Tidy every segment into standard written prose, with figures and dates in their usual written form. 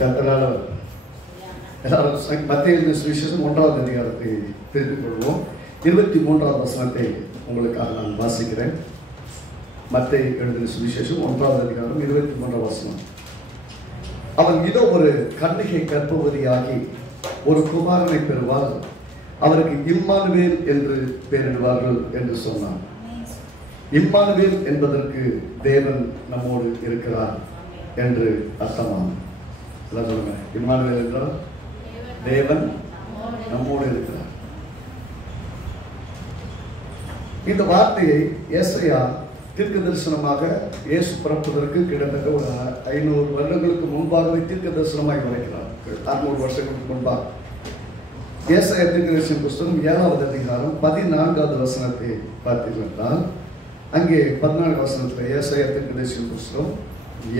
கர்த்தரால் எல்லாரும் மத்திய சுவிசேஷம் 1வது அதிகாரத்தை தெரிந்து கொள்வோம். 23வது வசனத்தை உங்களுக்காக நான் வாசிக்கிறேன். மத்திய எழுதின சுவிசேஷம் 1வது அதிகாரம் 23வது வசனம். அவன் இதோ ஒரு கன்னிகை கர்ப்பவதியாகி ஒரு குமாரனை பெறுவாள், அவருக்கு இம்மானுவேல் என்று பெயரிடுவார்கள் என்று சொன்னான். இம்மானுவேல் என்பதற்கு தேவன் நம்மோடு இருக்கிறார் என்று அர்த்தமாம். சொல்லுங்க, இம்மானுவேல் என்றால் தேவன் நம்மோடு இருக்கிறார். இந்த வார்த்தையை ஏசாயா தீர்க்க தரிசனமாக இயேசு பிறப்பதற்கு கிட்டத்தட்ட ஒரு 500 வருடங்களுக்கு முன்பாகவே தீர்க்க தரிசனமாக வரைக்கிறார். 600 வருஷங்களுக்கு முன்பாக ஏசாயா தீர்க்க தரிசன புஸ்தகம் 7வது அதிகாரம் 14வது வசனத்தை பார்த்தீர்கள். அங்கே 14 வசனத்தில் ஏசாயா தீர்க்க தரிசன புஸ்தகம்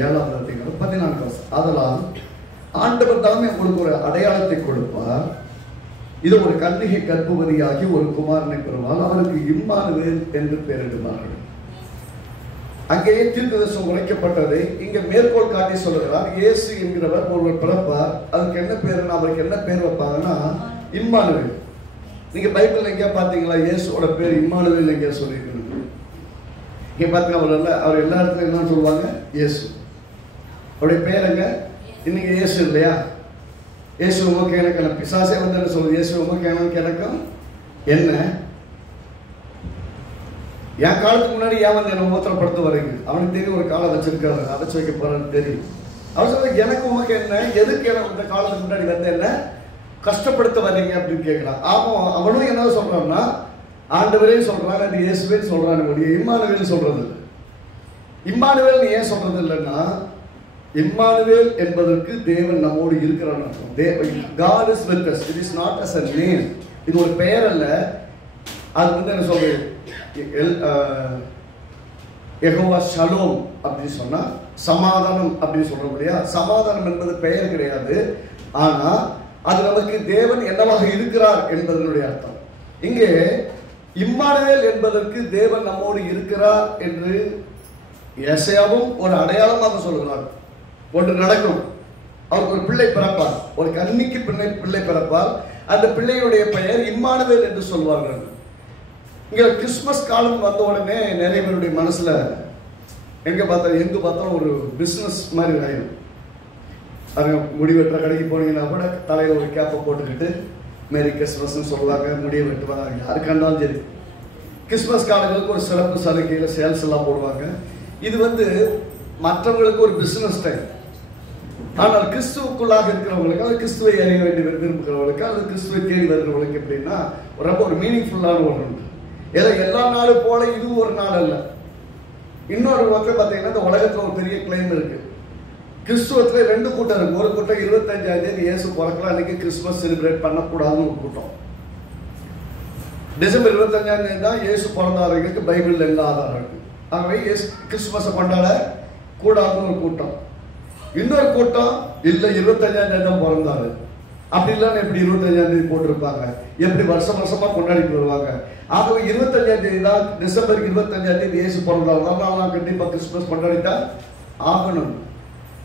7வது அதிகாரம் 14 வசனம். அதனால் ஆண்டவர் தாமே உங்களுக்கு ஒரு அடையாளத்தை கொடுப்பார், இது ஒரு கன்னிகை கர்ப்பவதியாகி ஒரு குமாரனை பெறுவாள், அவருக்கு இம்மானுவேல் என்று பெயரிடுவார்கள். அங்கேயே தீர்க்கதரிசனம் உரைக்கப்பட்டதை இங்க மேற்கோள் காட்டி சொல்லுகிறார். இயேசு என்கிறவர் ஒருவர் பிறப்பார், அதுக்கு என்ன பேருன்னா அவருக்கு என்ன பேர் வைப்பாங்கன்னா இம்மானுவேல். நீங்க பைபிள் எங்கேயா பார்த்தீங்களா இயேசுவோட பேர் இம்மானுவேல் எங்கேயா சொல்லியிருக்கணும்? இங்க பார்த்தீங்கன்னா அவர் எல்லா இடத்துலையும் என்ன சொல்லுவாங்க? இயேசு. அவருடைய பேர் எங்க? இன்னைக்கு இயேசு இல்லையா? இயேசு உமக்கு எனக்கு பிசாசே வந்து என்ன சொல்லுது? இயேசு உமக்கு எனக்கும் என்ன? என் காலத்துக்கு முன்னாடி ஏன் வந்து என்ன மூத்திரப்படுத்த வரீங்க? அவனுக்கு தெரியும் ஒரு காலம் வச்சிருக்காரு, அடைச்சு வைக்க போறான்னு தெரியும். அவர் சொல்ற எனக்கு உமக்கு என்ன, எதுக்கு எனக்கு இந்த காலத்துக்கு முன்னாடி வந்து என்ன கஷ்டப்படுத்த வர்றீங்க அப்படின்னு கேட்கிறான். அவனும் என்ன சொல்றான்னா ஆண்டவரே சொல்றான், அது இயேசுவே சொல்றான், இம்மானுவேல் சொல்றது இல்லை. இம்மானுவேல் ஏன் சொல்றது இல்லைன்னா, இம்மானுவேல் என்பதற்கு தேவன் நம்மோடு இருக்கிறான். God is with us. It is not as a name. இது ஒரு பெயர் அல்ல. அது வந்து என்ன சொல்றது? யெகோவா ஷலோம் அப்படின்னு சொன்னா சமாதானம் அப்படின்னு சொல்றபடியா, சமாதானம் என்பது பெயர் கிடையாது. ஆனா அது நமக்கு தேவன் என்னவாக இருக்கிறார் என்பதனுடைய அர்த்தம். இங்கே இம்மானுவேல் என்பதற்கு தேவன் நம்மோடு இருக்கிறார் என்று ஏசாயாவும் ஒரு அடையாளமாக சொல்கிறார். ஒன்று நடக்கும், அவருக்கு ஒரு பிள்ளை பிறப்பார், ஒரு கன்னிக்கு பிள்ளை பிறப்பார். அந்த பிள்ளையுடைய பெயர் இம்மானுவேல் என்று சொல்வார்கள். இங்க கிறிஸ்துமஸ் காலம் வந்த உடனே நிறைய பேருடைய மனசுல எங்க பார்த்தாலும் ஒரு பிசினஸ் மாதிரி ஆயிடும். அது முடிவெட்டுற கடைக்கு போனீங்கன்னா கூட தலையில ஒரு கேப்பை போட்டுக்கிட்டு மேரி கிறிஸ்துமஸ் சொல்லுவாங்க, முடிய வெட்டுவாங்க. யாருக்கு கண்டாலும் சரி கிறிஸ்துமஸ் காலங்களுக்கு ஒரு சிறப்பு சலுகையில சேல்ஸ் எல்லாம் போடுவாங்க. இது வந்து மற்றவங்களுக்கு ஒரு பிசினஸ் டைம். ஆனால் கிறிஸ்துவுக்குள்ளாக இருக்கிறவங்களுக்கு, அது கிறிஸ்துவை அறிய வேண்டிய விரும்புகிறவங்களுக்கு, அது கிறிஸ்துவை தேடி வருகிறவங்களுக்கு எப்படின்னா ரொம்ப ஒரு மீனிங்ஃபுல்லான ஒன்று உண்டு. ஏதோ எல்லா நாளும் போல இது ஒரு நாள் அல்ல. இன்னொரு பக்கம் பார்த்தீங்கன்னா இந்த உலகத்துல ஒரு பெரிய கிளைம் இருக்கு. கிறிஸ்துவத்துல 2 கூட்டம் இருக்கு. ஒரு கூட்டம் 25ஆம் தேதி இயேசு பிறக்கலாம் அன்னைக்கு கிறிஸ்துமஸ் செலிப்ரேட் பண்ணக்கூடாதுன்னு ஒரு கூட்டம். டிசம்பர் 25ஆம் தேதி தான் இயேசு பிறந்தாருக்கு பைபிள்ல எல்லா ஆதாரம் இருக்கு. ஆகவே கிறிஸ்துமஸை கொண்டாட கூடாதுன்னு ஒரு கூட்டம். இன்னொரு கூட்டம் இல்ல 25ஆம் தேதி தான் பிறந்தாரு, அப்படி இல்லைன்னு எப்படி 25ஆம் தேதி போட்டிருப்பாங்க, எப்படி வருஷமா கொண்டாடிட்டு வருவாங்க. ஆகவே 25ஆம் தேதி தான், டிசம்பர் 25ஆம் தேதி இயேசு பிறந்தாரு, நான் கண்டிப்பா கிறிஸ்துமஸ் கொண்டாடிட்டா ஆகணும்.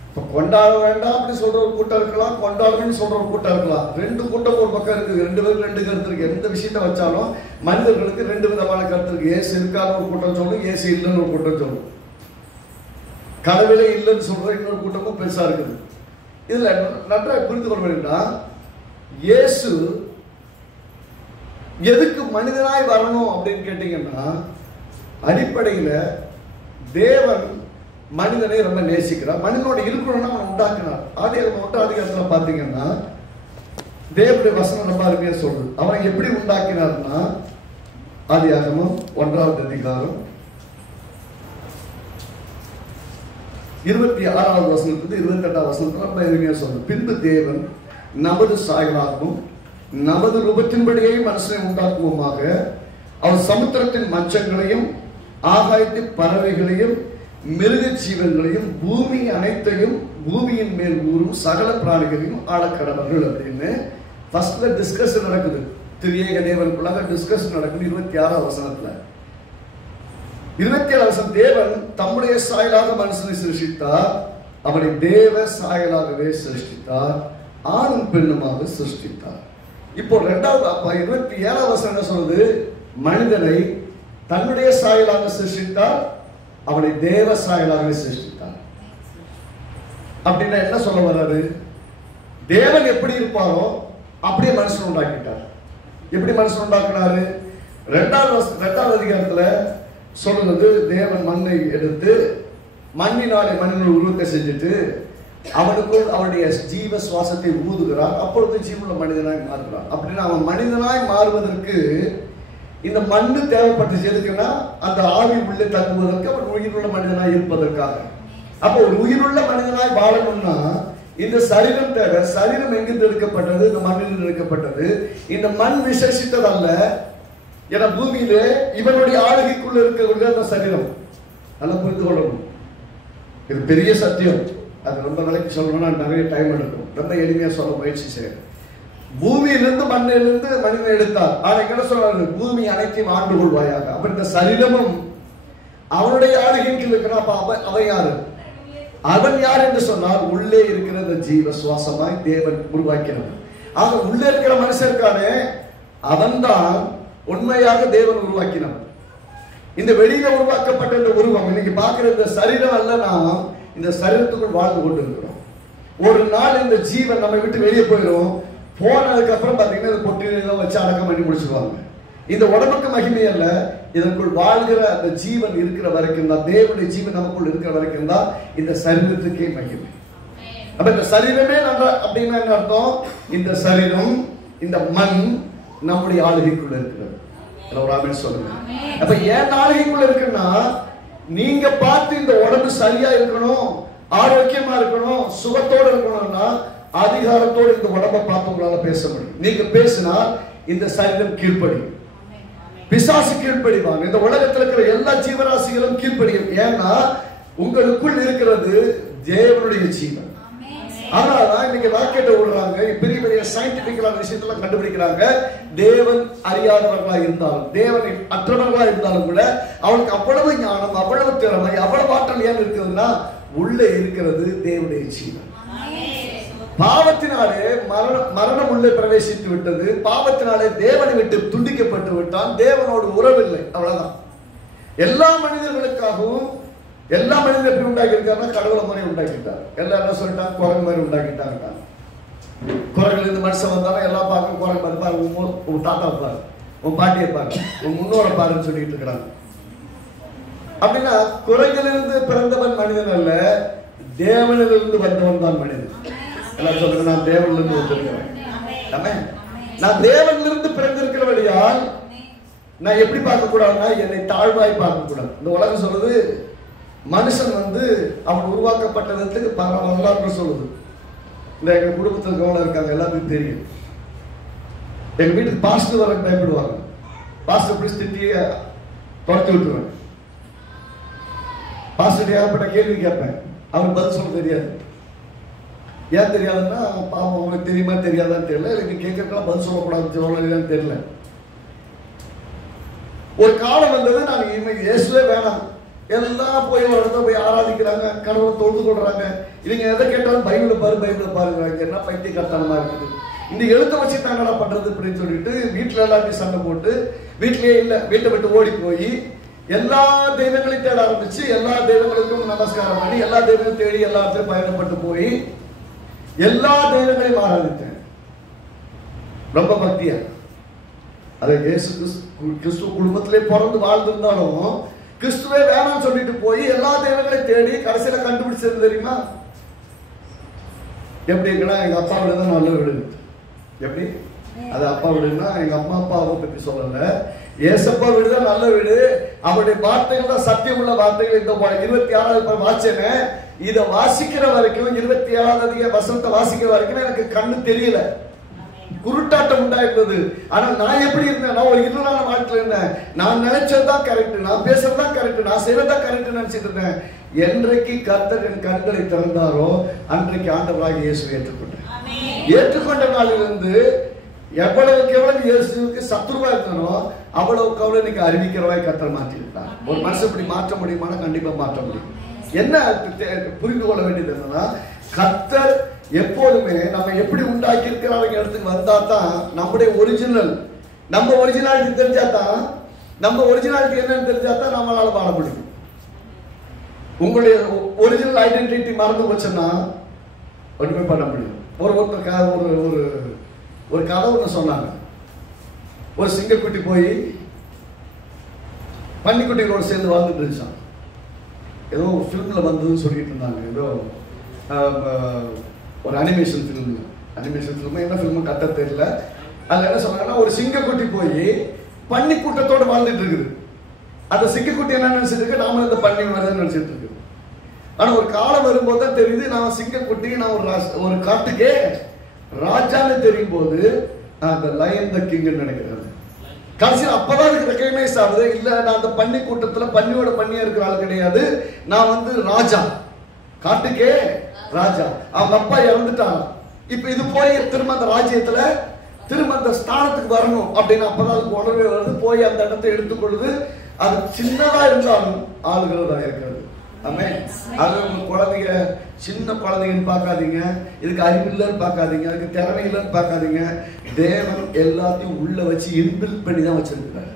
இப்ப கொண்டாட வேண்டாம் அப்படி சொல்ற ஒரு கூட்டம் இருக்கலாம், கொண்டாடணும்னு சொல்ற ஒரு கூட்டம் இருக்கலாம். 2 கூட்டம் ஒரு பக்கம் இருக்கு. 2 பேருக்கு 2 கருத்து இருக்கு. எந்த விஷயத்த வச்சாலும் மனிதர்களுக்கு 2 விதமான கருத்து இருக்கு. ஏசு இருக்காத ஒரு கூட்டம் சொல்லும், ஏசு இல்லைன்னு ஒரு கூட்டம் சொல்லும். கடவுளே இல்லைன்னு சொல்ற இன்னொரு கூட்டமும் பெருசா இருக்குது. இதுல நன்றாக புரிந்து கொள்ள வேண்டும்னா, இயேசு எதுக்கு மனிதனாய் வரணும் அப்படின்னு கேட்டீங்கன்னா, அடிப்படையில தேவன் மனிதனை ரொம்ப நேசிக்கிறார். மனிதனோட இருக்கணும்னா அவன் உண்டாக்கினார். ஆதிகாரத்தில் பார்த்தீங்கன்னா தேவனுடைய வசனம் ரொம்ப அருமையா சொல்றது. அவனை எப்படி உண்டாக்கினார்னா, ஆதியாகமம் 1வது அதிகாரம் 26வது வசனத்துக்கு 28வது வசனத்துல ரொம்ப அருமையா சொல்றது. பின்பு தேவன் நமது சாயலாகவும் நமது ரூபத்தின்படியே மனுஷனை உண்டாக்குவோமாக, அவர் சமுத்திரத்தின் மச்சங்களையும் ஆகாயத்தின் பறவைகளையும் மிருக ஜீவன்களையும் பூமி அனைத்தையும் பூமியின் மேல் ஊறும் சகல பிராணிகளையும் ஆளக்கடவர்கள் அப்படின்னு ஃபர்ஸ்ட்ல டிஸ்கஷன் நடக்குது. திரியேக தேவனுக்குள்ளாக டிஸ்கஷன் நடக்குது. 26வது வசனத்துல 27வது வசனம், தேவன் தம்முடைய சாயலாக மனுஷனை சிருஷ்டித்தார், அவனை தேவ சாயலாகவே சிருஷ்டித்தார், ஆணும் பெண்ணுமாக சிருஷ்டித்தார். இப்போ 27வது வசனம் என்ன சொல்றது? மனிதனை தன்னுடைய சாயலாக சிருஷ்டித்தார், அவனை தேவ சாயலாகவே சிருஷ்டித்தார். அப்படின்னா என்ன சொல்ல வர்றாரு? தேவன் எப்படி இருப்பாரோ அப்படியே மனுஷன் உண்டாக்கிட்டார். எப்படி மனுஷன் உண்டாக்குனாரு? 2வது அதிகாரத்துல சொல்லுறது, தேவன் மண்ணை எடுத்து மண்ணினாலே மண்ணின் உருவத்தை செஞ்சுட்டு அவனுக்குள் அவனுடைய ஜீவ சுவாசத்தை ஊதுகிறார், அப்பொழுது ஜீவனுள்ள மனிதனாய் மாறுகிறான். அப்படின்னா அவன் மனிதனாய் மாறுவதற்கு இந்த மண்ணு தேவைப்பட்டுச்சு. எதுக்குன்னா அந்த ஆவி உள்ளே தங்குவதற்கு, அவன் உயிருள்ள மனிதனாய் இருப்பதற்காக. அப்போ ஒரு உயிருள்ள மனிதனாய் வாழணும்னா இந்த சரீரம் தேவை. சரீரம் எங்கிருந்து எடுக்கப்பட்டது? இந்த மண்ணில் எடுக்கப்பட்டது. இந்த மண் விசேஷித்ததல்ல. ஏன்னா பூமியிலே இவனுடைய ஆளுகைக்குள்ள இருக்கக்கூடிய அந்த சரீரம் நல்லா புரிந்து கொள்ளணும். இது பெரிய சத்தியம். அது ரொம்ப விலைக்கு சொல்லணும்னா நிறைய டைம் எடுக்கும். ரொம்ப எளிமையா சொல்ல முயற்சி செய்யணும். பூமியிலிருந்து மண்ணிலிருந்து மனிதனை எடுத்தார். ஆனா என்ன சொல்றாரு? பூமி அனைத்தையும் ஆண்டு கொள்வாயாக. அப்ப இந்த சரீரமும் அவனுடைய ஆளுகைக்கு இருக்கிறான். அப்ப அவன் யாரு? அவன் யார் என்று சொன்னால் உள்ளே இருக்கிற இந்த ஜீவ சுவாசமாய் தேவன் உருவாக்கினவன். ஆக உள்ளே இருக்கிற மனுஷருக்கானே அவன்தான் உண்மையாக தேவன் உருவாக்கினவன். இந்த வெளியில உருவாக்கப்பட்ட இந்த உருவம் இன்னைக்கு பார்க்கிற இந்த சரீரம் அல்ல, நாம் இந்த சரீரத்துக்குள் வாழ்ந்து கொண்டு இருக்கிறோம். ஒரு நாள் இந்த ஜீவன் நம்ம விட்டு வெளியே போயிடும். போனதுக்கு அப்புறம் பாத்தீங்கன்னா இந்த பொட்டிலாம் வச்சு அடக்கம் பண்ணி முடிச்சுடுவாங்க. இந்த உடம்புக்கு மகிமை அல்ல, இதற்குள் வாழ்கிற அந்த ஜீவன் இருக்கிற வரைக்கும் தான், தேவனுடைய ஜீவன் நமக்குள் இருக்கிற வரைக்கும் தான் இந்த சரீரத்துக்கே மகிமை. அப்ப இந்த சரீரமே நம்ம அப்படின்னா என்ன அர்த்தம்? இந்த சரீரம், இந்த மண் நம்முடைய ஆளுகைக்குள்ள இருக்கிறது. சொல்லுங்க. அப்ப ஏன் ஆளுகைக்குள்ள இருக்குன்னா, நீங்க பார்த்து இந்த உடம்பு சரியா இருக்கணும், ஆரோக்கியமா இருக்கணும், சுகத்தோடு இருக்கணும்னா அதிகாரத்தோடு இந்த உடம்பை பார்த்து உங்களால பேச முடியும். நீங்க பேசினா இந்த சரீரம் கீழ்ப்படியும், பிசாசு கீழ்ப்படிவாங்க, இந்த உலகத்தில் இருக்கிற எல்லா ஜீவராசிகளும் கீழ்ப்படியும். ஏன்னா உங்களுக்குள் இருக்கிறது தேவனுடைய ஜீவன். அதனாலதான் இன்னைக்கு ராக்கெட்டை விடுறாங்க, பெரிய பெரிய சயின்டிபிக்கலான விஷயத்தெல்லாம் கண்டுபிடிக்கிறாங்க. தேவன் அறியாதவர்களா இருந்தாலும், தேவனை அற்றவர்களா இருந்தாலும் கூட அவனுக்கு அவ்வளவு ஞானம், அவ்வளவு திறமை, அவ்வளவு ஆற்றல் ஏன் இருக்குதுன்னா உள்ளே இருக்கிறது தேவனுடைய ஜீவன். பாவத்தினாலே மரணம் உள்ளே பிரவேசித்து விட்டது. பாவத்தினாலே தேவனை விட்டு துண்டிக்கப்பட்டு விட்டான். தேவனோடு உறவில்லை. அவ்வளவுதான். எல்லா மனிதர்களுக்காகவும் எல்லா மனிதர்கள் எப்படி உண்டாக்கி இருக்காருன்னா கடவுளை மாதிரி உண்டாக்கிட்டார். எல்லாம் என்ன சொல்லிட்டாங்க? குரங்கு மாதிரி உண்டாக்கிட்டாங்க. குரங்குல இருந்து மனுஷன் வந்தாலும் எல்லாம் பார்க்க குரங்கு மாதிரி பாரு, உன் தாத்தா பாரு, உன் பாட்டியை பாரு, உன் முன்னோட பாருன்னு சொல்லிட்டு இருக்கிறாங்க. அப்படின்னா குரங்கிலிருந்து பிறந்தவன் மனிதன் அல்ல, தேவனிலிருந்து வந்தவன் தான் மனிதன். எல்லாம் சொல்லுங்க, நான் தேவனிலிருந்து வந்திருக்கிறேன். நான் தேவனிலிருந்து பிறந்திருக்கிறபடியால் நான் எப்படி பார்க்க கூடாதுன்னா என்னை தாழ்வாய் பார்க்க கூடாது. இந்த உலகம் சொல்லுது மனுஷன் அவன் உருவாக்கப்பட்டதுக்கு பல வரலாறு சொல்லுது. இந்த எங்க குடும்பத்தில் கவனம் இருக்காங்க, எல்லாத்துக்கும் தெரியும். எங்க வீட்டுக்கு பாஸ்டர் வர பயப்படுவாங்க. பாஸ்டர் பிடிச்சி திட்டிய துரத்தி விட்டுருவேன். பாஸ்டர் ஏகப்பட்ட கேள்வி கேட்பேன், அவனுக்கு பதில் சொல்ல தெரியாது. ஏன் தெரியாதுன்னா பாவம் அவங்களுக்கு தெரியுமா தெரியாதான்னு தெரியல, இல்லை கேட்கறதுக்கெல்லாம் பதில் சொல்லக்கூடாதுன்னு சொல்லலையான்னு தெரியல. ஒரு காலம் வந்தது, நாங்கள் இயேசுவே வேணாம், எல்லாம் போய் ஒரு இடத்துல போய் ஆராதிக்கிறாங்க, கடவுளை தொழுது கொள்றாங்க. இவங்க எதை கேட்டாலும் பைபிளை பாருங்க, என்ன பைத்தியக்காரத்தனமா இருக்குது, இந்த எழுத்தை வச்சு தாங்கடா பண்றது அப்படின்னு சொல்லிட்டு வீட்டுல எல்லாத்தையும் சண்டை போட்டு, வீட்டிலேயே இல்லை, வீட்டை விட்டு ஓடி போய் எல்லா தெய்வங்களையும் தேட ஆரம்பிச்சு, எல்லா தெய்வங்களுக்கும் நமஸ்காரம் பண்ணி, எல்லா தெய்வங்களும் தேடி எல்லாத்தையும் பயணப்பட்டு போய் எல்லா தெய்வங்களையும் ஆராதித்தேன். ரொம்ப பக்தியா. அதை இயேசு கிறிஸ்துவ குடும்பத்திலே பிறந்து வாழ்ந்திருந்தாலும் கிறிஸ்துவே வேணாம்னு சொல்லிட்டு போய் எல்லா தெய்வங்களையும் தேடி கடைசியில கண்டுபிடிச்சது தெரியுமா? எப்படி இருக்குன்னா, எங்க அப்பா வீடு தான் நல்ல வீடு. எப்படி அது அப்பா வீடுன்னா எங்க அம்மா அப்பாவை பத்தி சொல்லல, ஏசப்பா வீடு தான் நல்ல வீடு. அவருடைய வார்த்தைகள் தான் சத்தியம் உள்ள வார்த்தைகள். இந்த 26வது வாச்சனை இதை வாசிக்கிற வரைக்கும், 27வது வசனத்தை வாசிக்கிற வரைக்கும் எனக்கு கண்ணு தெரியல, குருட்டாட்டம் உண்டாயிருந்தது. ஆனா நான் எப்படி இருந்தேன்? நான் ஒரு இருளான வாழ்க்கையில் இருந்தேன். நான் நினைச்சதுதான் கரெக்ட், நான் பேசுறதுதான் கரெக்ட், நான் செய்வதுதான் கரெக்ட் நினைச்சிட்டு இருந்தேன். என்றைக்கு கர்த்தர் என் கண்களை திறந்தாரோ அன்றைக்கு ஆண்டவராக இயேசுவை ஏற்றுக்கொண்டேன். ஏற்றுக்கொண்ட நாளிலிருந்து எவ்வளவுக்கு எவ்வளவு இயேசுக்கு சத்துருவா இருக்கனோ அவ்வளவுக்கு அவ்வளவு இன்னைக்கு அறிவிக்கிறவாய் கர்த்தர் மாற்றி விட்டார். ஒரு மனுஷன் இப்படி மாற்ற முடியுமானா கண்டிப்பா மாற்ற முடியும். என்ன புரிந்து கொள்ள வேண்டியது என்னன்னா, கர்த்தர் எப்போதுமே நம்ம எப்படி உண்டாக்கி இருக்கிறாங்க இடத்துக்கு வந்தா தான் நம்முடைய ஒரிஜினல், நம்ம ஒரிஜினாலிட்டி தெரிஞ்சா தான், நம்ம ஒரிஜினாலிட்டி என்னன்னு தெரிஞ்சா தான் நம்மளால வாழ முடியும். உங்களுடைய ஒரிஜினல் ஐடென்டிட்டி மறந்து போச்சுன்னா ஒன்றுமே பண்ண முடியும். ஒரு கதை ஒன்று சொன்னாங்க. ஒரு சிங்கக்குட்டி போய் பன்னிக்குட்டிகளோட சேர்ந்து வாழ்ந்துட்டு இருந்துச்சான். ஏதோ ஃபிலிமில் வந்ததுன்னு சொல்லிட்டு இருந்தாங்க. ஏதோ ஒரு அனிமேஷன் ஃபிலிம் என்ன ஃபிலிமு கத்த தெரியல. அதில் என்ன சொன்னாங்கன்னா, ஒரு சிங்கக்குட்டி போய் பன்னி கூட்டத்தோடு வாழ்ந்துட்டு இருக்குது. அந்த சிங்கக்குட்டி என்ன நினைச்சிட்டு இருக்கு, நாம இந்த பன்னி மாதிரி நினைச்சிட்டு இருக்கு. ஆனா ஒரு காலம் வரும்போது தான் தெரியுது, நான் சிங்கக்குட்டி, நான் ஒரு காட்டுக்கே ராஜான்னு தெரியும் போது அந்த லயன் த கிங்னு நினைக்கிறாரு. கடைசியில் அப்பதான் எனக்கு ரெக்கக்னைஸ் ஆகுது, இல்ல நான் அந்த பன்னி கூட்டத்துல பன்னியோட பன்னியா இருக்கிற ஆள் கிடையாது, நான் ராஜா, காட்டுக்கே ராஜா. அவங்க அப்பா இறந்துட்டாங்க. இப்ப இது போய் திரும்ப அந்த ராஜ்யத்துல திரும்ப அந்த ஸ்தானத்துக்கு வரணும் அப்படின்னு அப்பதான் அதுக்கு உணர்வே வருது. போய் அந்த இடத்தை எடுத்துக்கொள்ளுது. அது சின்னதா இருந்தாலும் ஆளுகிறதா இருக்கிறது. அது உங்க குழந்தைங்க, சின்ன குழந்தைங்கன்னு பார்க்காதீங்க, இதுக்கு அறிவு இல்லைன்னு பார்க்காதீங்க, அதுக்கு திறமை இல்லைன்னு பார்க்காதீங்க. தேவன் எல்லாத்தையும் உள்ள வச்சு இன்பில்ட் பண்ணி தான் வச்சிருக்கிறார்.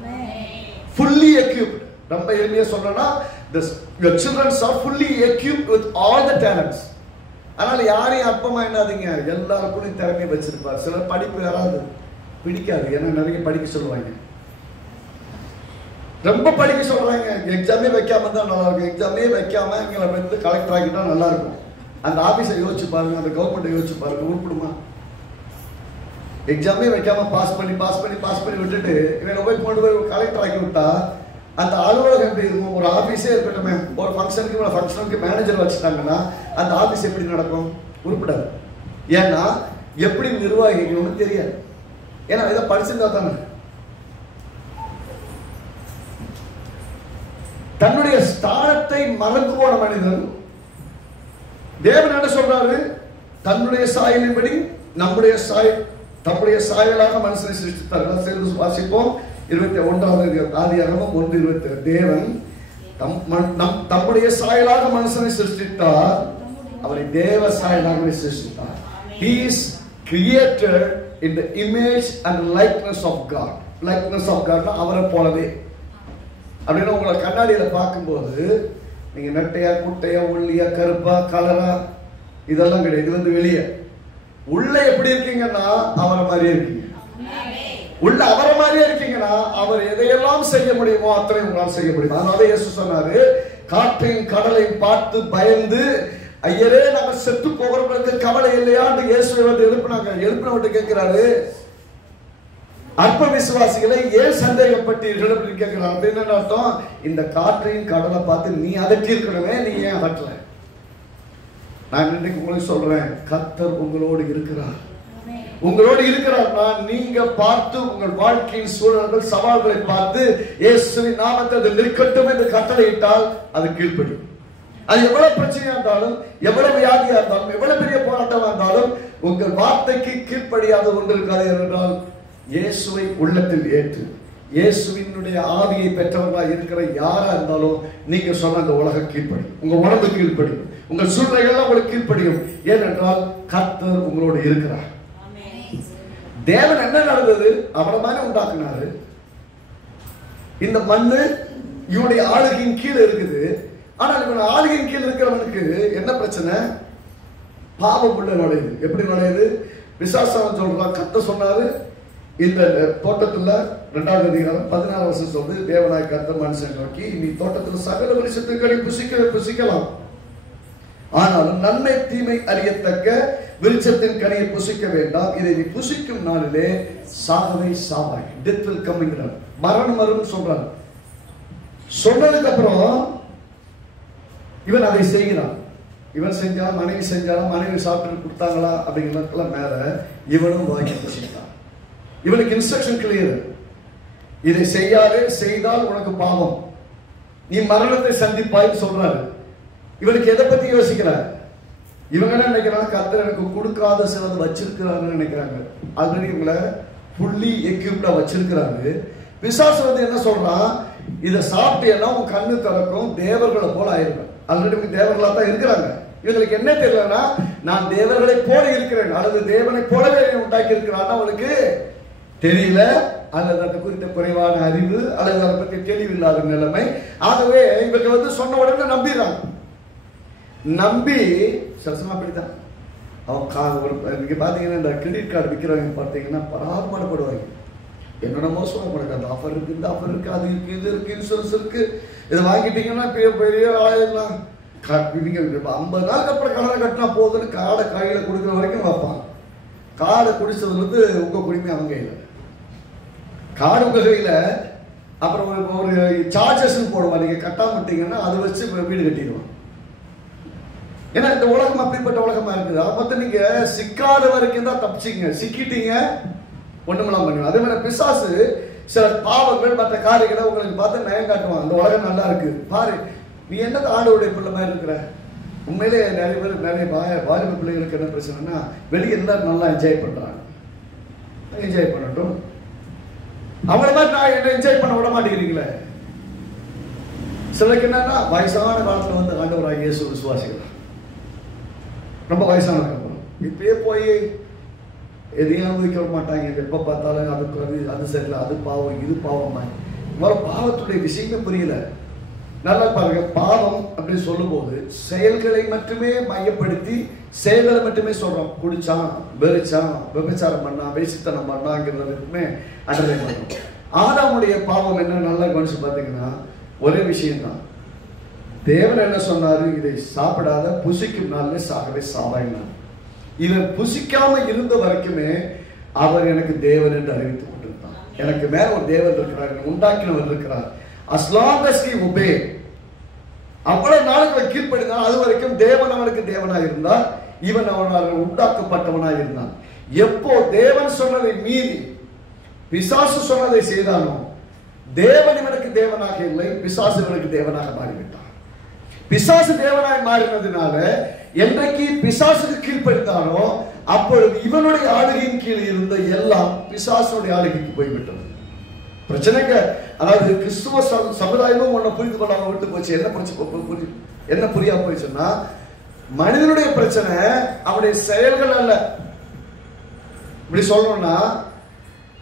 Fully equipped. ரொம்ப எளிமையா சொல்லணும்னா, your children are fully equipped with all the talents. அதனால யாரையும் அற்பமா என்னாதீங்க, எல்லாருக்கும் திறமையை வச்சிருப்பார். சிலர் படிப்பு யாராவது பிடிக்காது, ஏன்னா நிறைய படிக்க சொல்லுவாங்க, ரொம்ப படிக்க சொல்றாங்க. எக்ஸாமே வைக்காம தான் நல்லா இருக்கும். எக்ஸாமே வைக்காம இவங்களை வந்து கலெக்டர் ஆகிட்டா நல்லா இருக்கும். அந்த ஆபீஸை யோசிச்சு பாருங்க, அந்த கவர்மெண்ட் யோசிச்சு பாருங்க, உருப்பிடுமா? எக்ஸாமே வைக்காம பாஸ் பண்ணி விட்டுட்டு இவனை போய் கலெக்டர் ஆக்கி விட்டா அந்த அலுவலகம் எப்படி இருக்கும்? ஒரு ஆபீஸே இருக்கட்டுமே, ஒரு ஃபங்க்ஷனுக்கு மேனேஜர் வச்சுட்டாங்கன்னா அந்த ஆபீஸ் எப்படி நடக்கும்? உருப்படாது. ஏன்னா எப்படி நிர்வாகிக்கணும்னு தெரியாது. ஏன்னா இதை படிச்சிருந்தா தானே. தன்னுடைய ஸ்தானத்தை மறந்து போன மனிதன் தேவன் என்ன சொல்றாரு? தன்னுடைய சாயலின்படி தம்முடைய சாயலாக மனுஷனை சிருஷ்டித்தார். சேர்ந்து வாசிப்போம். 21வது ஆதியாகமம் 1:27. தேவன் தம்முடைய சாயலாக மனுஷனை சிருஷ்டித்தார், அவரை தேவ சாயலாகவே சிருஷ்டித்தார். He is created in the image and likeness of God. likeness of God அவரை போலவே. அப்படின்னா உங்களை கண்ணாடியில பார்க்கும்போது நீங்க நட்டையா, குட்டையா, ஒல்லியா, கருப்பா, கலரா இதெல்லாம் கிடையாது. இது வெளியே. உள்ள எப்படி இருக்கீங்கன்னா அவரை மாதிரியே இருக்கீங்க. உள்ள அவரை மாதிரியே இருக்கீங்கன்னா அவர் எதையெல்லாம் செய்ய முடியுமோ அத்தனை உங்களால் செய்ய முடியும். அதனால இயேசு சொன்னாரு, காற்றையும் கடலையும் பார்த்து பயந்து, ஐயரே நம்ம செத்து போகிறவங்களுக்கு கவலை இல்லையான்னு இயேசுவை வந்து எழுப்பினவர்கிட்ட கேட்கிறாரு, அற்ப விசுவாசிகளை ஏன் சந்தேகப்பட்டீர்கள் அப்படின்னு கேட்கிறார். அப்படின்னு என்ன அர்த்தம்? இந்த காற்றையும் கடலை பார்த்து நீ அதட்டி இருக்கணுமே, நீ ஏன் அதட்டல? நான் இன்னைக்கு உங்களுக்கு சொல்றேன், கர்த்தர் உங்களோடு இருக்கிறார். நீங்க பார்த்து உங்கள் வாழ்க்கையின் சூழல்கள், சவால்களை பார்த்து இயேசுவின் நாமத்தை அது நிற்கட்டும் என்று கட்டளையிட்டால் அது கீழ்ப்படியும். அது எவ்வளவு பிரச்சனையா இருந்தாலும், எவ்வளவு வியாதியா இருந்தாலும், எவ்வளவு பெரிய போராட்டமா இருந்தாலும் உங்கள் வார்த்தைக்கு கீழ்ப்படியாது கொண்டிருக்காது என்றால் இயேசுவை உள்ளத்தில் ஏற்று இயேசுவினுடைய ஆவியை பெற்றவர்களாக இருக்கிற யாரா இருந்தாலும் நீங்க சொன்ன அந்த உலகம் கீழ்ப்படியும், உங்க உடம்பு கீழ்ப்படியும், உங்கள் சூழ்நிலைகள் உங்களுக்கு கீழ்ப்படியும். ஏனென்றால் கர்த்தர் உங்களோடு இருக்கிறார். தேவன் என்ன நடந்தது? அவரை மாதிரி உண்டாக்குனாரு. இந்த மண்ணு இவனுடைய ஆளுகையின் கீழே இருக்குது. ஆனால் இவன் ஆளுகையின் கீழ் இருக்கிறவனுக்கு என்ன பிரச்சனை? பாவம் உள்ள நுழையுது. எப்படி நுழையுது? பிசாசான் சொல்றான். கர்த்தர் சொன்னாரு இந்த தோட்டத்துல 2வது அதிகாரம் 14 வருஷம் சொல்லுது, தேவனாய் கர்த்தர் மனுஷன் நோக்கி, நீ தோட்டத்தில் சகல விருட்சத்துக்களை புசிக்கலாம், ஆனாலும் நன்மை தீமை அறியத்தக்க விருட்சத்தின் கனியை புசிக்க வேண்டாம், இதை நீ புசிக்கும் நாளிலே சாகவே சாவாய். டெத் வில் கம் என்கிறார். மரணம் வரும் சொல்றார். சொன்னதுக்கு அப்புறம் இவன் அதை செய்கிறான். இவன் செஞ்சாலும் மனைவி செஞ்சாலும், மனைவி சாப்பிட்டு கொடுத்தாங்களா அப்படிங்கிறதுக்கெல்லாம் மேல இவனும் வாங்கி புசிக்கிறான். இவனுக்கு இன்ஸ்ட்ரக்ஷன் கிளியர். இதை செய்யாதே, செய்தால் உனக்கு பாவம், நீ மரணத்தை சந்திப்பாய் சொல்றாரு. இவனுக்கு எதை பத்தி யோசிக்கிறார்? இவங்க என்ன நினைக்கிறாங்க? கர்த்தர் எனக்கு கொடுக்காத சிலது வச்சிருக்கிறாங்கன்னு நினைக்கிறாங்க. ஆல்ரெடி இவங்களை ஃபுல்லி எக்யூப்டா வச்சிருக்கிறாங்க. பிசாசு வந்து என்ன சொல்றான்? இதை சாப்பிட்டேன்னா உன் கண்ணு திறக்கும், தேவர்களை போல ஆயிருக்கும். ஆல்ரெடி தேவர்களா தான் இருக்கிறாங்க. இவங்களுக்கு என்ன தெரியலன்னா, நான் தேவர்களை போல இருக்கிறேன் அல்லது தேவனை போலவே உண்டாக்கி இருக்கிறான்னு அவளுக்கு தெரியல, அல்லது அதை குறித்த குறைவான அறிவு அல்லது அதை பற்றி தெளிவில்லாத நிலைமை. ஆகவே இவங்க சொன்ன உடனே நம்பிடுறாங்க. நம்பி சரசமா அப்படித்தான் அவன் நீங்க பாத்தீங்கன்னா இந்த கிரெடிட் கார்டு விற்கிறவங்க பார்த்தீங்கன்னா பராமரிப்படுவாங்க. என்னோட மோசம் உங்களுக்கு அந்த ஆஃபர் இருக்கு, இந்த ஆஃபர் இருக்கு, அது இருக்கு, இது இருக்கு, இன்சூரன்ஸ் இருக்கு, இதை வாங்கிட்டீங்கன்னா பெரிய ஆயிடலாம். 50 நாளுக்கு அப்புறம் கடனை கட்டினா போதுன்னு காடை கையில கொடுக்குற வரைக்கும் வைப்பான். காடை குடிச்சது உங்க குடிமை அவங்க கையில, காடு உங்க கையில. அப்புறம் ஒரு சார்ஜஸ் போடுவான், நீங்க கட்டாம விட்டீங்கன்னா அதை வச்சு வீடு கட்டிடுவான். ஏன்னா இந்த உலகம் அப்படிப்பட்ட உலகமா இருக்குது. அதை மொத்தம் நீங்க சிக்காத வரைக்கும் தான் தப்பிச்சிங்க, சிக்கிட்டீங்க ஒண்ணுமெல்லாம் பண்ணுங்க. அதே மாதிரி பிசாசு சில பாவங்கள் மற்ற காரியங்களை உங்களுக்கு பார்த்து நயம் காட்டுவான். அந்த உலகம் நல்லா இருக்கு பாரு, நீ என்ன ஆண்டவருடைய பிள்ளை மாதிரி இருக்கிற. உண்மையிலே நிறைய பேர் நிறைய வாலிப பிள்ளைகளுக்கு என்ன பிரச்சனைனா, வெளியே எல்லாரும் நல்லா என்ஜாய் பண்றாங்க. என்ஜாய் பண்ணட்டும், அவங்கள மாதிரி நான் என்ன என்ஜாய் பண்ண விட மாட்டேங்கிறீங்களே. சிலருக்கு என்னன்னா வயசான காலத்துல ஆண்டவராக இயேசு விசுவாசிகள், ரொம்ப வயசானதுக்கு அப்புறம் இப்பயே போய் எதையும் அனுபவிக்க மாட்டாங்க. எப்ப பார்த்தாலும் அது சரியில்லை, அது பாவம், இது பாவமா. பாவத்துடைய விஷயமே புரியல. நல்லா பாருங்க, பாவம் அப்படின்னு சொல்லும் போது செயல்களை மட்டுமே மையப்படுத்தி செயல்களை மட்டுமே சொல்றோம். குடிச்சான், வெறிச்சான், விபச்சாரம் பண்ணா, வேசித்தனம் பண்ணாங்கிறதுக்குமே அண்டரை பண்ணும். ஆதாமுடைய பாவம் என்ன நல்லா கவனிச்சு பார்த்தீங்கன்னா ஒரே விஷயம்தான். தேவன் என்ன சொன்னாரு, இதை சாப்பிடாத, புசிக்கும் நாள்ல சாகவே சாவாயினார். இவன் புசிக்காம இருந்த வரைக்குமே அவர் எனக்கு தேவன் என்று அறிவித்துக் கொண்டிருந்தார். எனக்கு மேல ஒரு தேவன் இருக்கிறார், உண்டாக்கினவர் இருக்கிறார். as long as he obey, அவ்வளவு நாளுக்கு கீழ்ப்படினான், அது வரைக்கும் தேவன் அவனுக்கு தேவனாய் இருந்தார், இவன் அவனால் உண்டாக்கப்பட்டவனாய் இருந்தான். எப்போ தேவன் சொன்னதை மீறி பிசாசு சொன்னதை செய்தானோ, தேவன் இவனுக்கு தேவனாக இல்லை, பிசாசு இவனுக்கு தேவனாக மாறிவிட்டான். பிசாசு தேவனாய் மாறினதுனால என்றைக்கு பிசாசுக்கு கீழ்ப்படித்தானோ அப்பொழுது இவனுடைய ஆளுகையின் கீழ் இருந்த எல்லாம் பிசாசுடைய ஆளுகைக்கு போய்விட்டது. பிரச்சனைக்கு அதாவது கிறிஸ்துவ சமுதாயமும் ஒன்ன புரிந்து கொள்ளாம விட்டு போச்சு. என்ன புரியாம போயிடுச்சுன்னா, மனிதனுடைய பிரச்சனை அவனுடைய செயல்கள் அல்ல. இப்படி சொல்லணும்னா,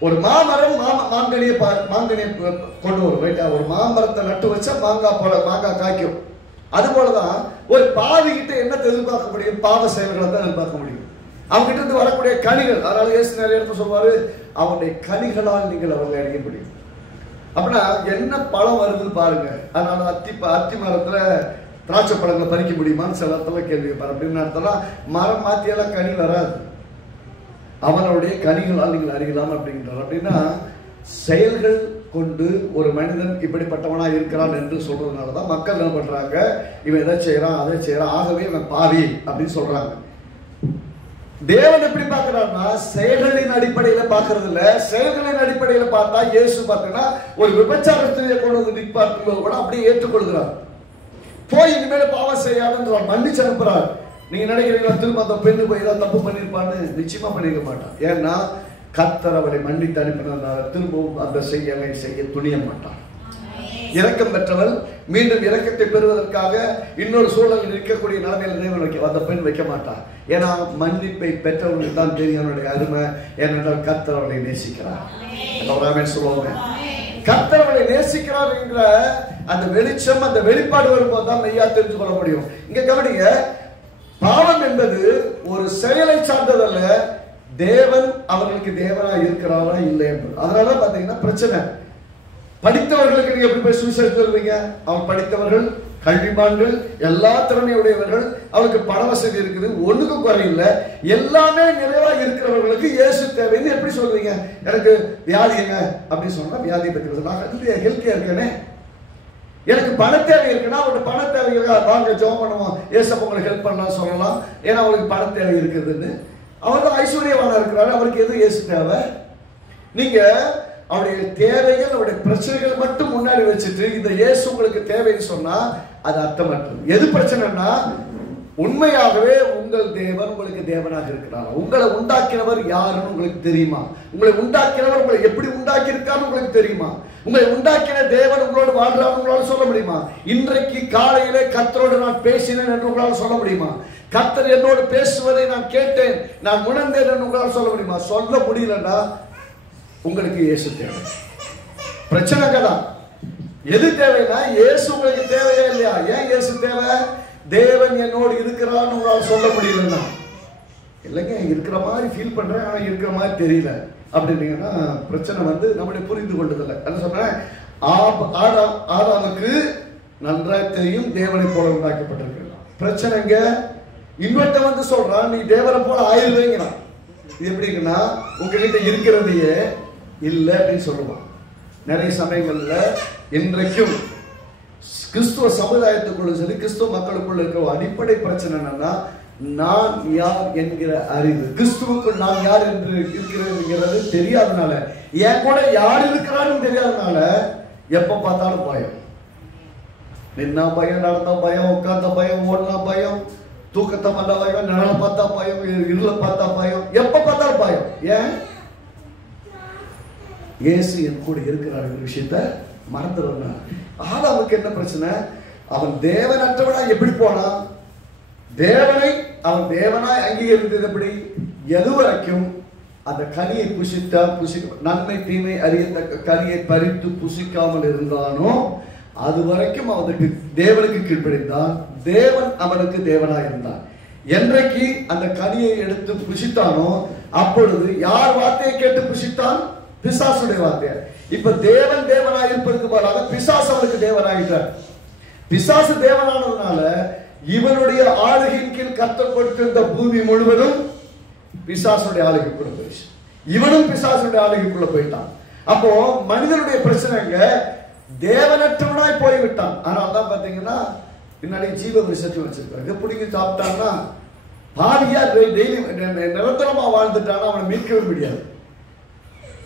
ஒரு மாமரம் மாங்கனியை கொண்டு வரும் ரைட்டா. ஒரு மாமரத்தை நட்டு வச்சா மாங்காய் காய்க்கும். அது போலதான் ஒரு பாவி கிட்ட என்ன எதிர்பார்க்க முடியும், பாவ செயல்களை தான் எதிர்பார்க்க முடியும். அவங்க கிட்ட இருந்து வரக்கூடிய கனிகள். அதனால இயேசு நிறைய இடத்துல சொல்வாரு, அவனுடைய கனிகளால் நீங்கள் அவர்களை அறிய முடியும். அப்படின்னா என்ன பழம் வருதுன்னு பாருங்க. அதனால அத்தி மரத்துல திராட்சை பழங்களை பறிக்க முடியுமான்னு சில இடத்துல கேள்வி கேட்பாரு. அப்படின்னு அர்த்தம்லாம் மரம் மாத்தியெல்லாம் கனி வராது, அவனுடைய கனிகளால் நீங்கள் அறியலாம் அப்படின்றார். அப்படின்னா செயல்கள் கொண்டு ஒரு மனிதன் இப்படிப்பட்டவனா இருக்கிறான் என்று சொல்றதுனாலதான் மக்கள் என்ன பண்றாங்க, இவன் எதை செய்யறான் அதை செய்யறான், ஆகவே இவன் பாவி அப்படின்னு சொல்றாங்க. தேவன் எப்படி பார்க்கிறார்னா, செயல்களின் அடிப்படையில பார்க்கறது இல்ல. செயல்களின் அடிப்படையில பார்த்தா இயேசு பார்த்தீங்கன்னா ஒரு விபச்சாரத்திலே கொண்டு வந்து நிற்பார்க்கும்போது கூட அப்படியே ஏற்றுக்கொள்கிறார். போய் இனிமேல பாவம் செய்யாதுன்றார், மன்னிச்சு அனுப்புறார். நீங்க நினைக்கிறீங்களா திரும்ப அந்த பெண்ணு போய் ஏதாவது தப்பு பண்ணிருப்பான்னு? நிச்சயமா பண்ணிருக்க மாட்டான். ஏன்னா கர்த்தர் அவரை மன்னித்து அனுப்பினதால திரும்பவும் அந்த செயலை செய்ய துணிய மாட்டான். இரக்கம் பெற்றவள் மீண்டும் இரக்கத்தை பெறுவதற்காக இன்னொரு சூழலில் இருக்கக்கூடிய நிலைமையில் தேவன் அந்த பெண் வைக்க மாட்டான். ஏன்னா மன்னிப்பை பெற்றவர்களுக்கு தான் தெரியும் அவனுடைய அருமை. ஏனென்றால் கர்த்தர் அவளை நேசிக்கிறார். சொல்லுவாங்க, கர்த்தர் அவளை நேசிக்கிறார் என்கிற அந்த வெளிச்சம், அந்த வெளிப்பாடு வரும்போது தான் மெய்யா தெரிஞ்சு கொள்ள முடியும். இங்க கவனிங்க, பாவம் என்பது ஒரு செயலை சார்ந்ததல்ல, தேவன் அவர்களுக்கு தேவனா இருக்கிறாரா இல்லை என்பது. அதனால பாத்தீங்கன்னா பிரச்சனை. படித்தவர்களுக்கு நீங்க எப்படி போய் சுவிசேஷம் சொல்வீங்க? அவன் படித்தவர்கள், கல்விமான்கள், எல்லா திறமையுடையவர்கள், அவருக்கு பண வசதி இருக்குது, ஒண்ணுக்கும் குறையில்லை, எல்லாமே நிறைவா இருக்கிறவர்களுக்கு இயேசு தேவைன்னு எப்படி சொல்வீங்க? எனக்கு வியாதி என்ன அப்படின்னு சொன்னா வியாதியை பற்றி சொல்லலாம், ஹெல்த்தியா இருக்கேனே, எனக்கு பண தேவை இருக்குன்னா அவருக்கு பண தேவை இருக்கா, வாங்க ஜெபம் பண்ணுவோம், ஏசப்பா உங்களுக்கு ஹெல்ப் பண்ணலாம் சொல்லலாம். ஏன்னா அவருக்கு பண தேவை இருக்குதுன்னு. அவர் தான் ஐஸ்வர்யவானா இருக்கிறாரு, அவருக்கு எது இயேசு தேவை? நீங்க அவருடைய தேவைகள், அவருடைய பிரச்சனைகள் மட்டும் முன்னாடி வச்சுட்டு இந்த இயேசு உங்களுக்கு தேவைன்னு சொன்னா அது அர்த்தமற்றது. எது பிரச்சனைனா உண்மையாகவே உங்கள் தேவன் உங்களுக்கு தேவனாக இருக்கிறார்? உங்களை உண்டாக்கினவர் யாருன்னு உங்களுக்கு தெரியுமா? உங்களை உண்டாக்கினவர் உங்களை எப்படி உண்டாக்கி இருக்கான்னு உங்களுக்கு தெரியுமா? உங்களை உண்டாக்கின தேவன் உங்களோடு வாழ்றான்னு உங்களால் சொல்ல முடியுமா? இன்றைக்கு காலையிலே கர்த்தரோடு நான் பேசினேன் என்று உங்களால் சொல்ல முடியுமா? கர்த்தர் என்னோடு பேசுவதை நான் கேட்டேன், நான் உணர்ந்தேன் என்று உங்களால் சொல்ல முடியுமா? சொல்ல முடியலன்னா உங்களுக்கு இயேசு தேவை. பிரச்சனை தான். எது தேவைன்னா இயேசு உங்களுக்கு தேவையா இல்லையா? ஏன் இயேசு தேவை? தேவன் என்னோடு இருக்கிறான்னு உங்களால் சொல்ல முடியலன்னா, இல்லைங்க இருக்கிற மாதிரி ஃபீல் பண்றேன் ஆனா இருக்கிற மாதிரி தெரியல அப்படின்னீங்கன்னா பிரச்சனை வந்து நம்மளை புரிந்து கொண்டதில்லை. என்ன சொன்னேன்? ஆதாமுக்கு நன்றாய் தெரியும் தேவனை போல உண்டாக்கப்பட்டிருக்கிறான். பிரச்சனைங்க இன்னொருத்த வந்து சொல்றான் நீ தேவனை போல ஆயிடுவேங்கிறான். இது எப்படின்னா உங்ககிட்ட இருக்கிறதையே இல்லை அப்படின்னு சொல்லுவான். நிறைய சமயங்கள்ல இன்றைக்கும் கிறிஸ்துவ சமுதாயத்துக்குள்ள சரி கிறிஸ்துவ மக்களுக்குள்ள இருக்கிற அடிப்படை பிரச்சனை என்னன்னா, நான் யார் என்கிற அறிவு, கிறிஸ்துவுக்குள் நான் யார் என்று இருக்கிறது தெரியாதனால, என் கூட யார் இருக்கிறான்னு தெரியாதனால எப்ப பார்த்தாலும் பயம். நின்னா பயம், நடந்தா பயம், உட்கார்ந்த பயம், ஓடினா பயம், தூக்கத்தை பண்ண பயம், நிழலை பார்த்தா பயம், இருளை பார்த்தா பயம், எப்ப பார்த்தாலும் பயம். ஏன்? இயேசு என் கூட இருக்கிறார் என்ற விஷயத்த மறந்துடுறான். ஆதாமுக்கு என்ன பிரச்சனை? அவன் தேவனற்றவனா எப்படி போனான்? தேவனை அவன் தேவனாய் அங்கீகரித்தது எப்படி? எது வரைக்கும் அந்த கனியை நன்மை தீமை அறியத்தக்க கனியை பறித்து புசிக்காமல் இருந்தானோ அது வரைக்கும் அவனுக்கு தேவனுக்கு கீழ்ப்படிந்தான். தேவன் அவனுக்கு தேவனாய் இருந்தான். என்றைக்கு அந்த கனியை எடுத்து புசித்தானோ அப்பொழுது யார் வார்த்தையை கேட்டு புசித்தான்? பிசாசுடைய வார்த்தை. இப்ப தேவன் தேவனாய் இருப்பதற்கு பதிலாக பிசாசு அவனுக்கு தேவனாயிட்டார். பிசாசு தேவனானதுனால இவனுடைய ஆளுகையின் கீழ் கர்த்தர் கொடுத்திருந்த பூமி முழுவதும் பிசாசுடைய ஆளுகைக்குள்ள போயிடுச்சு. இவனும் பிசாசுடைய ஆளுகைக்குள்ள போயிட்டான். அப்போ மனிதனுடைய பிரச்சனைங்க தேவனற்றவனாய் போய்விட்டான். ஆனால் தான் பாத்தீங்கன்னா பின்னாடி ஜீவ விருஷத்தை வச்சிருக்காங்க. பிடிங்கி சாப்பிட்டான்னா பாதியா டெய்லி நிரந்தரமா வாழ்ந்துட்டான்னா அவனை மீட்கவே முடியாது.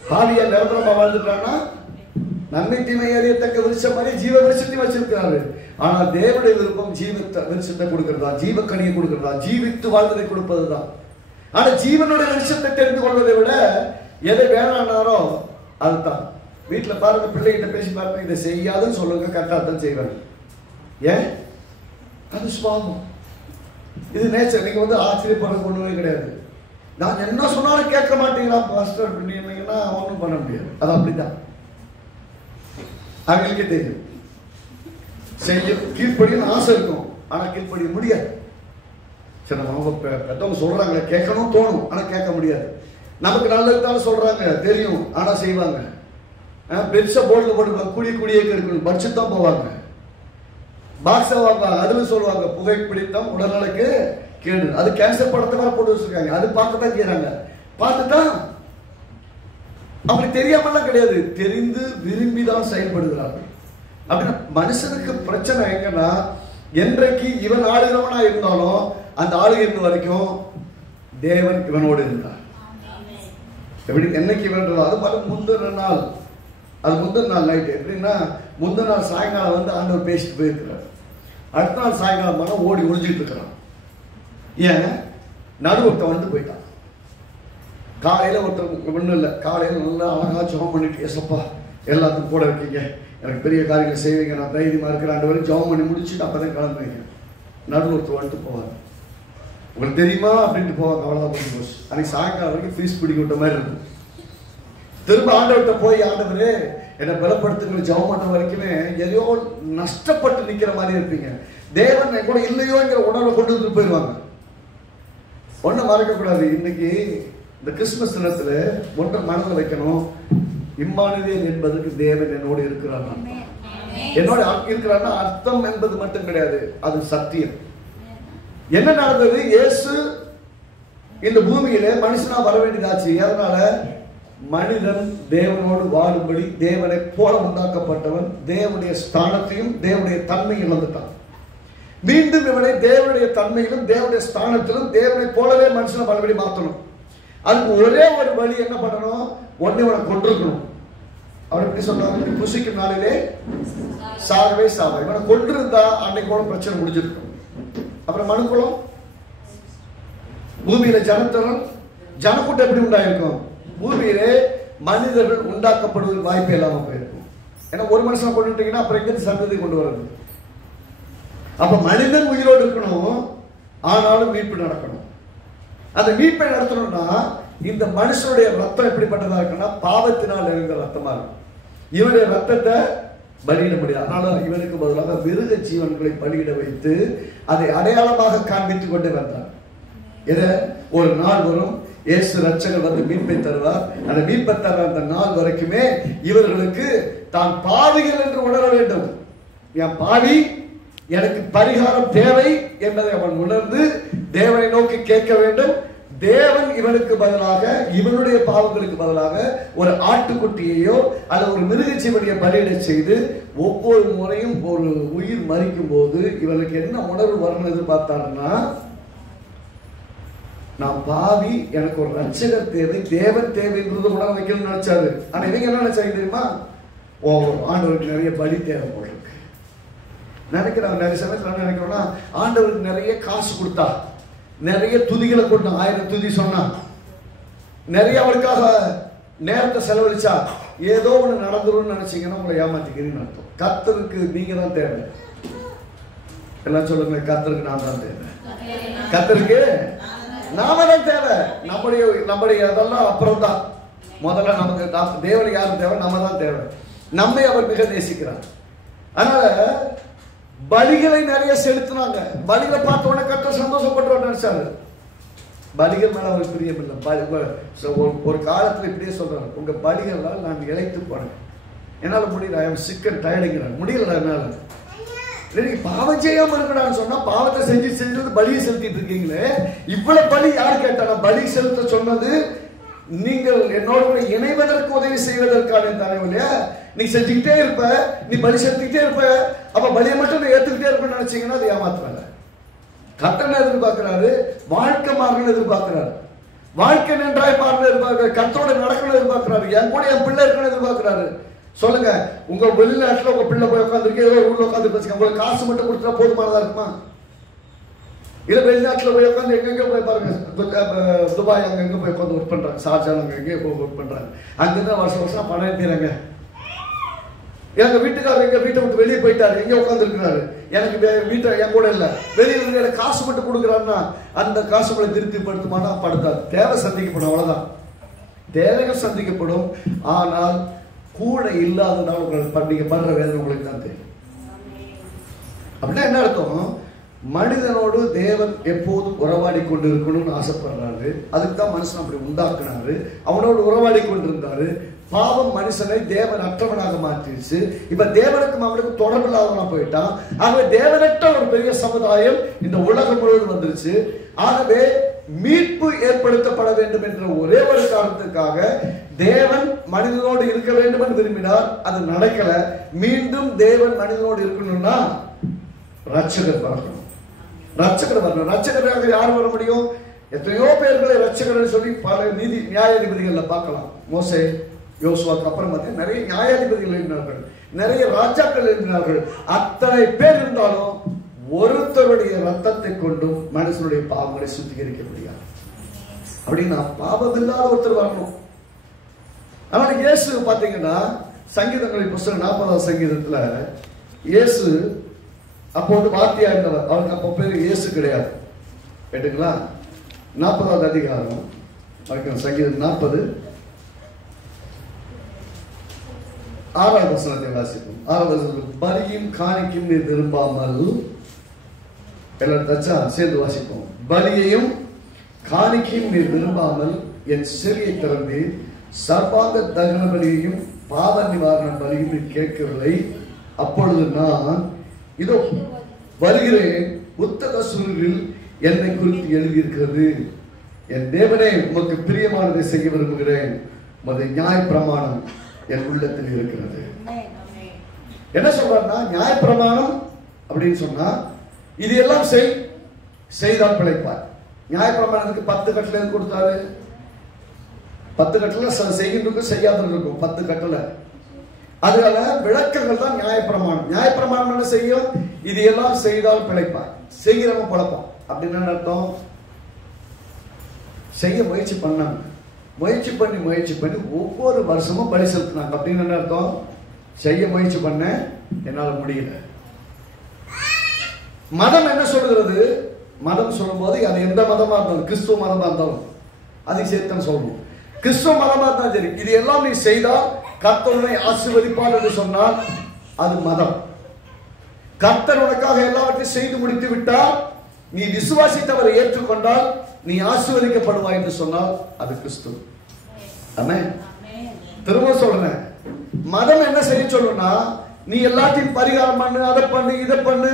பாவியா நிரந்தரமா வாழ்ந்துட்டான்னா நன்மை தீமை அறியத்தக்க விருட்சம் மாதிரி ஜீவ விருட்சத்தையும் வச்சிருக்கிறாரு. ஆனா தேவனுடைய விருப்பம் ஜீவித்த விருட்சத்தை கொடுக்கிறதா, ஜீவக்கனியை கொடுக்கிறதா, ஜீவித்து வாழ்வதை கொடுப்பதுதான். ஆனா ஜீவனுடைய விருட்சத்தை தெரிந்து கொள்வதை விட எதை வேணான்னாரோ அதுதான். வீட்டுல பாருங்க, பிள்ளைகிட்ட பேசி பாருங்க, இதை செய்யாதுன்னு சொல்லுங்க, கரெக்டா தான் செய்வாங்க. ஏன்? அது சுபாவம், இது நேச்சர். நீங்க வந்து ஆச்சரியப்படுறது ஒண்ணுமே கிடையாது. நான் என்ன சொன்னாலும் கேட்க மாட்டீங்களா பாஸ்டர் அப்படின்னீங்கன்னா ஒன்றும் பண்ண முடியாது. அது அப்படிதான், அவங்களுக்கே தெரியும். செய்ய கீழ்ப்படியும் ஆசை இருக்கும், ஆனா கீழ்ப்படிய முடியாது. சரி, அவங்க பெற்றவங்க சொல்றாங்க கேட்கணும் தோணும், ஆனா கேட்க முடியாது. நமக்கு நல்லதுதான் சொல்றாங்க தெரியும், ஆனா செய்வாங்க. பெருசா போர்டில் போட்டு குடியே கெடுக்கணும் படிச்சுட்டு தான் போவாங்க. பாக்ஸை வாங்குவாங்க, அதுல சொல்லுவாங்க புகைப்பிடித்தம் உடல்நலக்கு கேடு, அது கேன்சர் படத்தை வேற போட்டு வச்சிருக்காங்க. அது பார்க்கத்தான் செய்யறாங்க. பார்த்துதான் அப்படி தெரியாமலாம் கிடையாது, தெரிந்து விரும்பிதான் செயல்படுகிறார்கள். அப்படின்னா மனுஷனுக்கு பிரச்சனை எங்கன்னா, என்றைக்கு இவன் ஆளுகிறவனா இருந்தாலும் அந்த ஆளுகிற வரைக்கும் தேவன் இவனோடு இருந்தார். எப்படி என்னைக்கு இவன் அது பல முந்தின நாள், அது முந்தின நாள் நைட்டு எப்படின்னா முந்தின நாள் சாயங்காலம் வந்து ஆண்டவர் பேசிட்டு போயிருக்கிறார். அடுத்த நாள் சாயங்காலம் மனம் ஓடி ஒழிஞ்சிட்டு இருக்கிறான். ஏன்? நடுவொருத்த வந்து போயிட்டான். காலையில ஒருத்தர் ஒன்றும் இல்லை, காலையில நல்லா அழகா ஜெபம் பண்ணிட்டு, ஏசப்பா எல்லாத்துக்கும் கூட இருக்கீங்க, எனக்கு பெரிய காரியங்களை செய்வீங்க, நான் தைரியமா இருக்கிறேன், ஆண்டு வரைக்கும் ஜெபம் பண்ணி முடிச்சுட்டு அப்பதான் கிளம்புவீங்க. நடுவில் ஒருத்தர் வந்துட்டு போவாங்க, உங்களுக்கு தெரியுமா அப்படின்ட்டு போவாங்க. அவ்வளோதான் பண்ணி போச்சு. அன்னைக்கு சாயங்காலம் வரைக்கும் ஃபீஸ் பிடிக்க விட்ட மாதிரி இருக்கும். திரும்ப ஆண்டவர்கிட்ட போய், ஆண்டவரே என்னை பலப்படுத்துங்கிற ஜெபம் பண்ண வரைக்குமே எதையோ நஷ்டப்பட்டு நிக்கிற மாதிரி இருப்பீங்க. தேவன் கூட இல்லையோங்கிற உணர்வை கொண்டு வந்து போயிடுவாங்க. ஒன்றும் மறக்கக்கூடாது. இன்னைக்கு இந்த கிறிஸ்துமஸ் தினத்துல ஒன்றை மனதில் வைக்கணும், இம்மானுவேல் என்பதற்கு தேவன் என்னோடு இருக்கிறார். என்னோட இருக்கிறார்னா அர்த்தம் என்பது மட்டும் கிடையாது, அது சத்தியம். என்ன நடந்தது? இயேசு இந்த பூமியில மனுஷனா வர வேண்டியதாச்சு. அதனால மனிதன் தேவனோடு வாழும்படி தேவனை போல உண்டாக்கப்பட்டவன் தேவனுடைய ஸ்தானத்தையும் தேவனுடைய தன்மையும் இழந்துட்டான். மீண்டும் இவனை தேவனுடைய தன்மையிலும் தேவனுடைய ஸ்தானத்திலும் தேவனை போலவே மனுஷனை மறுபடி மாற்றணும். அதுக்கு ஒரே ஒரு வழி என்ன பண்ணணும்? ஒன்னே இவனை கொண்டிருக்கணும். அவர் எப்படி சொல்றாங்க? புசிக்கும் நாளிலே சாகவே சாவா. இவனை கொண்டிருந்தா அன்னைக்கு கூட பிரச்சனை முடிஞ்சிருக்கும். அப்புறம் மனுக்குளம், பூமியில ஜனத்தரம், ஜனக்கூட்டம் எப்படி உண்டாயிருக்கும்? பூமியிலே மனிதர்கள் உண்டாக்கப்படுவதற்கு வாய்ப்பு இல்லாம போயிருக்கும். ஏன்னா ஒரு மனுஷனை கொண்டுட்டீங்கன்னா அப்புறம் எங்கிருந்து சந்ததி கொண்டு வர்றது? அப்ப மனிதன் உயிரோடு இருக்கணும், ஆனாலும் மீட்பு நடக்கணும். அந்த மீட்பை நடத்தணும்னா இந்த மனுஷனுடைய ரத்தம் எப்படிப்பட்டதா இருக்குன்னா பாவத்தினால் இருந்த ரத்தமா இருக்கும். இவனுடைய ரத்தத்தை பலியிட முடியாது. அதனால இவனுக்கு பதிலாக மிருக ஜீவன்களை பலியிட வைத்து அதை அடையாளமாக காண்பித்துக் கொண்டே வந்தார். இதை ஒரு நாள் வரும், இயேசு ரட்சகர் வந்து மீட்பை தருவார். அந்த மீட்பை தர அந்த நாள் வரைக்குமே இவர்களுக்கு தான் பாவிகள் என்று உணர வேண்டும். என் பாவி, எனக்கு பரிகாரம் தேவை என்பதை அவன் உணர்ந்து தேவனை நோக்கி கேட்க வேண்டும். தேவன் இவனுக்கு பதிலாக, இவனுடைய பாவங்களுக்கு பதிலாக ஒரு ஆட்டுக்குட்டியையோ அல்லது ஒரு மிருகச்சீவனையை பலியிட செய்து ஒவ்வொரு முறையும் ஒரு உயிர் மரிக்கும் போது இவனுக்கு என்ன உணர்வு வரணும் எதிர்பார்த்தாருன்னா, நான் பாவி, எனக்கு ஒரு ரட்சகர் தேவை, தேவன் தேவை என்பது உணர வைக்கணும்னு நினைச்சாரு. ஆனா இவங்க என்ன நினைச்சாங்க தெரியுமா? ஆண்டவருக்கு நிறைய பலி தேவை போல இருக்கு நினைக்கிறாங்க. நிறைய சமயத்தில் நினைக்கிறோம்னா ஆண்டவருக்கு நிறைய காசு கொடுத்தா, நிறைய துதிகளை கொண்டு 1000 துதி சொன்னா, நிறைய அவளுக்காக நேரத்தை செலவழிச்சா ஏதோ ஒண்ணு நடந்துரும் நினைச்சீங்கன்னா உங்களை ஏமாத்திக்கிறீங்கன்னு அர்த்தம். கர்த்தருக்கு நீங்க தான் தேவை. எல்லாம் சொல்லுங்க, கர்த்தருக்கு நான் தான் தேவை, கர்த்தருக்கு நாம தான் தேவை. நம்முடைய அதெல்லாம் அப்புறம் தான். முதல்ல நமக்கு தேவனுக்கு யாரும் தேவை? நம்ம தான் தேவை. நம்மை அவர் மிக நேசிக்கிறார். அதனால பலிகளை நிறைய செலுத்தினாங்க. பலிகளை பார்த்த உடனே கர்த்தர் சந்தோஷப்பட்டு நினைச்சாரு. பலிகள் மேல அவர் பிரியம் இல்லை. ஒரு காலத்துல இப்படியே சொல்றாரு, உங்க பலிகளால் நான் இழைத்து போனேன், என்னால முடியல, ஐ எம் சிக் அண்ட் டயர்டுங்கிறார். முடியல என்னால. பாவம் செய்யாம இருக்கடான்னு சொன்னா பாவத்தை செஞ்சு பலியை செலுத்திட்டு இருக்கீங்களே, இவ்வளவு பலி யார் கேட்டாங்க? பலி செலுத்த சொன்னது நீங்கள் என்னோட இணைவதற்கு உதவி செய்வதற்கான தானே இல்லையா? நீ செஞ்சுக்கிட்டே இருப்ப, நீ பலி செலுத்திக்கிட்டே இருப்ப, அப்ப பலியை மட்டும் நீ ஏத்துக்கிட்டே இருப்பேன்னு நினைச்சீங்கன்னா அது ஏமாத்துறாங்க. கர்த்தனை எதிர்பார்க்கிறாரு, வாழ்க்கை மாறணும் எதிர்பார்க்கிறாரு, வாழ்க்கை நன்றாய் மாறணும் எதிர்பார்க்கிறாரு, கர்த்தரோட நடக்கணும் எதிர்பார்க்கிறாரு, என் கூட என் பிள்ளை இருக்கணும் எதிர்பார்க்கிறாரு. சொல்லுங்க, உங்க வெளிநாட்டுல உங்க பிள்ளை போய் உட்காந்துருக்கு, ஏதோ ஊர்ல உட்காந்து பேசுங்க, உங்களுக்கு காசு மட்டும் கொடுத்தா போதுமானதா இருக்குமா? இல்ல வெளிநாட்டுல போய் உட்காந்து எங்கெங்க போய் பாருங்க, துபாய் அங்கங்க போய் உட்காந்து ஒர்க் பண்றாங்க, ஷார்ஜா அங்கங்கே போய் ஒர்க் பண்றாங்க. அங்கிருந்து வருஷம் வருஷம் பணம் எடுத்துறாங்க. எங்க வீட்டுக்காரர் எங்க வீட்டை விட்டு வெளியே போயிட்டாரு, எங்க உட்காந்து இருக்கிறாரு, எனக்கு வீட்டை என் கூட இல்ல, வெளியே எனக்கு காசு மட்டும் கொடுக்குறாருன்னா அந்த காசு உங்களை திருப்திப்படுத்துமானா? படுத்தாது. தேவை சந்திக்கப்படும், அவ்வளவுதான். தேவைகள் சந்திக்கப்படும். ஆனால் கூட இல்லாததால் உங்களுக்கு நீங்க பண்ற வேதனை உங்களுக்கு தான் தெரியும். அப்படின்னா என்ன அர்த்தம்? மனிதனோடு தேவன் எப்போதும் உறவாடி கொண்டு இருக்கணும்னு ஆசைப்படுறாரு. அதுக்கு தான் மனுஷன் அப்படி உண்டாக்குனாரு. அவனோடு உறவாடி கொண்டிருந்தாரு. பாவம் மனுஷனை தேவன் அற்றவனாக மாற்றிடுச்சு. இப்ப தேவனுக்கும் அவனுக்கு தொடர்பு இல்லாதவனா போயிட்டான். ஆகவே தேவனற்ற ஒரு பெரிய சமுதாயம் இந்த உலகம் முழுவதும் வந்துருச்சு. ஆகவே மீட்பு ஏற்படுத்தப்பட வேண்டும் என்ற ஒரே ஒரு காரணத்துக்காக தேவன் மனிதனோடு இருக்க வேண்டும் என்று விரும்பினார். அது நடக்கல. மீண்டும் தேவன் மனிதனோடு இருக்கணும்னா ரட்சகர் வரணும். ரட்சகர் வரணும். ரட்சகராக யார் வர முடியும்? எத்தனையோ பேர்களை ரட்சகர் சொல்லி பல நியாயாதிபதிகள்ல பார்க்கலாம். மோசே, யோசுவாக்கு அப்புறம் பார்த்தீங்கன்னா நிறைய நியாயாதிபதிகள் இருந்தார்கள், நிறைய ராஜாக்கள் இருந்தார்கள். அத்தனை பேர் இருந்தாலும் ஒருத்தருடைய ரத்தத்தை கொண்டும் மனுஷனுடைய பாவங்களை சுத்திகரிக்க முடியாது. அப்படின்னா பாவம் இல்லாத ஒருத்தர் வரணும். அதனால இயேசு பாத்தீங்கன்னா சங்கீதங்களின் புஸ்தகம் 40ஆம் சங்கீதத்துல இயேசு அப்போ வந்து வார்த்தையா இருந்தவர். அவருக்கு அப்போ பேரு இயேசு கிடையாது. கேட்டுங்களா? 40ஆவது அதிகாரம் சங்கீதம் 40 6ஆவது வசனத்தை வாசிப்போம். 6ஆவது வசனம், பலியும் காணிக்கையும் நீர் விரும்பாமல், எல்லாரும் தச்சா சேர்ந்து வாசிப்போம். பலியையும் காணிக்கையும் நீர் விரும்பாமல் என் செவியை திறந்து சர்வாங்க தகன பலியையும் பாவ நிவாரண பலியும் நீர் கேட்கவில்லை. அப்பொழுது நான் இதோ வருகிறேன், புத்தக சுருளில் என்னை குறித்து எழுதியிருக்கிறது. என் தேவனே, உமக்கு பிரியமானதை செய்ய விரும்புகிறேன். உமது நியாய பிரமாணம் என் உள்ளத்தில் இருக்கிறது. என்ன சொல்றாருன்னா, நியாய பிரமாணம் அப்படின்னு சொன்னா இது எல்லாம் செய்தால் பிழைப்பார். நியாய பிரமாணத்துக்கு 10 கட்டளை கொடுத்தாரு. 10 கட்டளை செய்கின்றதுக்கும் செய்யாதவர்களுக்கும் 10 கட்டளை. அதனால விளக்கங்கள் தான் நியாய பிரமாணம். நியாய பிரமாணம் என்ன செய்யும்? இது எல்லாம் செய்தால் பிழைப்பார். செய்கிறவன் பழப்போம். அப்படின்னு என்ன அர்த்தம்? செய்ய முயற்சி பண்ணாங்க, முயற்சி பண்ணி ஒவ்வொரு வருஷமும் பலி செலுத்தினாங்க. அப்படின்னு என்ன அர்த்தம்? செய்ய முயற்சி பண்ண என்னால் முடியல. மதம் என்ன சொல்லுகிறது? மதம் சொல்லும் போது அது எந்த மதமா இருந்தாலும், கிறிஸ்துவ மதமா இருந்தாலும் அதை சேர்த்து சொல்லணும். கிறிஸ்துவ மதமா இருந்தாலும் சரி, இது எல்லாம் நீ செய்தால் கர்த்தர் உன்னை ஆசீர்வதிப்பார் என்று சொன்னால் அது மதம். கர்த்தர் உனக்காக எல்லாவற்றையும் செய்து முடித்து விட்டால், நீ விசுவாசித்தவரை ஏற்றுக்கொண்டால் நீ ஆசீர்வதிக்கப்படுவாய் என்று சொன்னால் அது கிறிஸ்துவ. ஆமென். திரும்ப சொல்றேன், மதம் என்ன செய்ய சொல்லுன்னா, நீ எல்லாத்தையும் பரிகாரம் பண்ணு, அதை பண்ணு, இதை பண்ணு,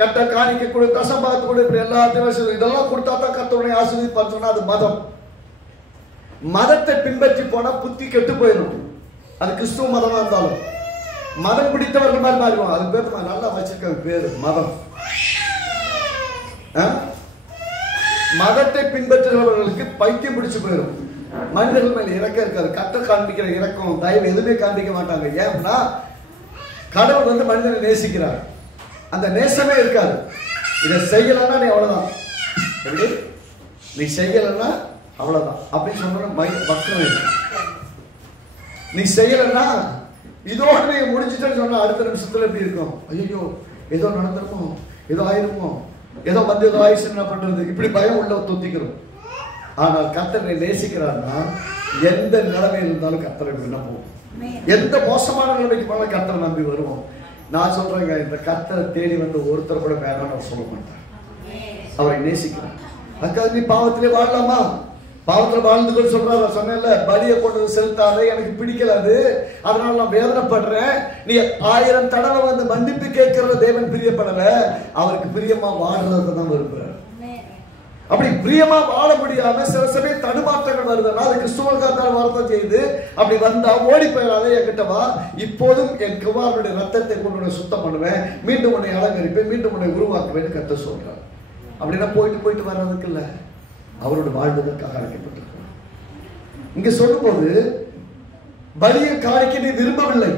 கட்ட காணிக்க கொடு, தசம்பாத்து கொடு, இப்படி எல்லாத்தையும் இதெல்லாம் கொடுத்தா தான் கர்த்தருடைய ஆசீர்வதிப்பார் சொன்னா அது மதம். மதத்தை பின்பற்றி போனா புத்தி கெட்டு போயிடும். அது கிறிஸ்துவ மதமா இருந்தாலும் மதம் பிடித்தவர்கள் மாதிரி மாறிடுவோம். அது பேர் நல்லா வச்சிருக்க பேரு மதம். மதத்தை பின்பற்றுகிறவர்களுக்கு பைத்தியம் பிடிச்சு போயிடும். மனிதர்கள் மேல இறக்கம் இருக்காது. கர்த்தர் காண்பிக்கிற இறக்கம் தயவு எதுவுமே காண்பிக்க மாட்டாங்க. ஏன்னா கடவுள் வந்து மனிதனை நேசிக்கிறார், அந்த நேசமே இருக்காது. இதை செய்யலன்னா நீ அவ்வளவுதான், நீ செய்யலன்னா அவ்வளவுதான் அப்படின்னு சொன்ன மக்கள். நீ செய்யலன்னா இதோட நீ முடிச்சுட்டேன்னு சொன்னா அடுத்த நிமிஷத்துல எப்படி இருக்கும்? ஐயோ ஏதோ நடந்திருமோ, ஏதோ ஆயிருமோ, ஏதோ வந்து ஏதோ ஆயிடுச்சு, என்ன பண்றது, இப்படி பயம் உள்ள தொத்திக்கிறோம். ஆனால் கர்த்தரை நேசிக்கிறார்னா எந்த நிலைமையில் இருந்தாலும் கர்த்தரை நம்புவோம். எந்த மோசமான நிலைமைக்கு போனாலும் கர்த்தரை நம்பி வருவோம். நான் சொல்றேங்க, இந்த கர்த்தரை தேடி வந்து ஒருத்தர் கூட வேணாம்னு அவர் சொல்ல மாட்டார். அவரை நேசிக்கிறார். அதுக்காக நீ பாவத்திலே வாழலாமா? பாவத்துல வாழ்ந்துகள் சொல்றாரு. சொன்னேன்ல, பலியை கொண்டு செலுத்தாத, எனக்கு பிடிக்கல அது, அதனால நான் வேதனைப்படுறேன். நீ 1000 தடவை வந்து மன்னிப்பு கேட்கறத தேவன் பிரியப்படல, அவருக்கு பிரியமா வாழ்றதை தான் விரும்புறாரு. அப்படி பிரியமா வாழ முடியாம சில சமயம் தடுமாற்றங்கள் வருதுன்னா அது கிறிஸ்துவனுக்காக வார்த்தை செய்து அப்படி வந்தா ஓடி போயிடாத, என்கிட்ட வா, இப்போதும் என் குமாரனுடைய ரத்தத்தை கொண்டு உன்னை சுத்தம் பண்ணுவேன், மீண்டும் உன்னை அலங்கரிப்பேன், மீண்டும் உன்னை உருவாக்குவேன்னு கர்த்தர் சொல்றார். அப்படின்னா போயிட்டு வர்றதுக்கு இல்ல, அவரோட வாழ்வதற்காக அழைக்கப்பட்டிருக்கிறார். இங்க சொல்லும் போது பலியை காணிக்க நீ விரும்பவில்லை.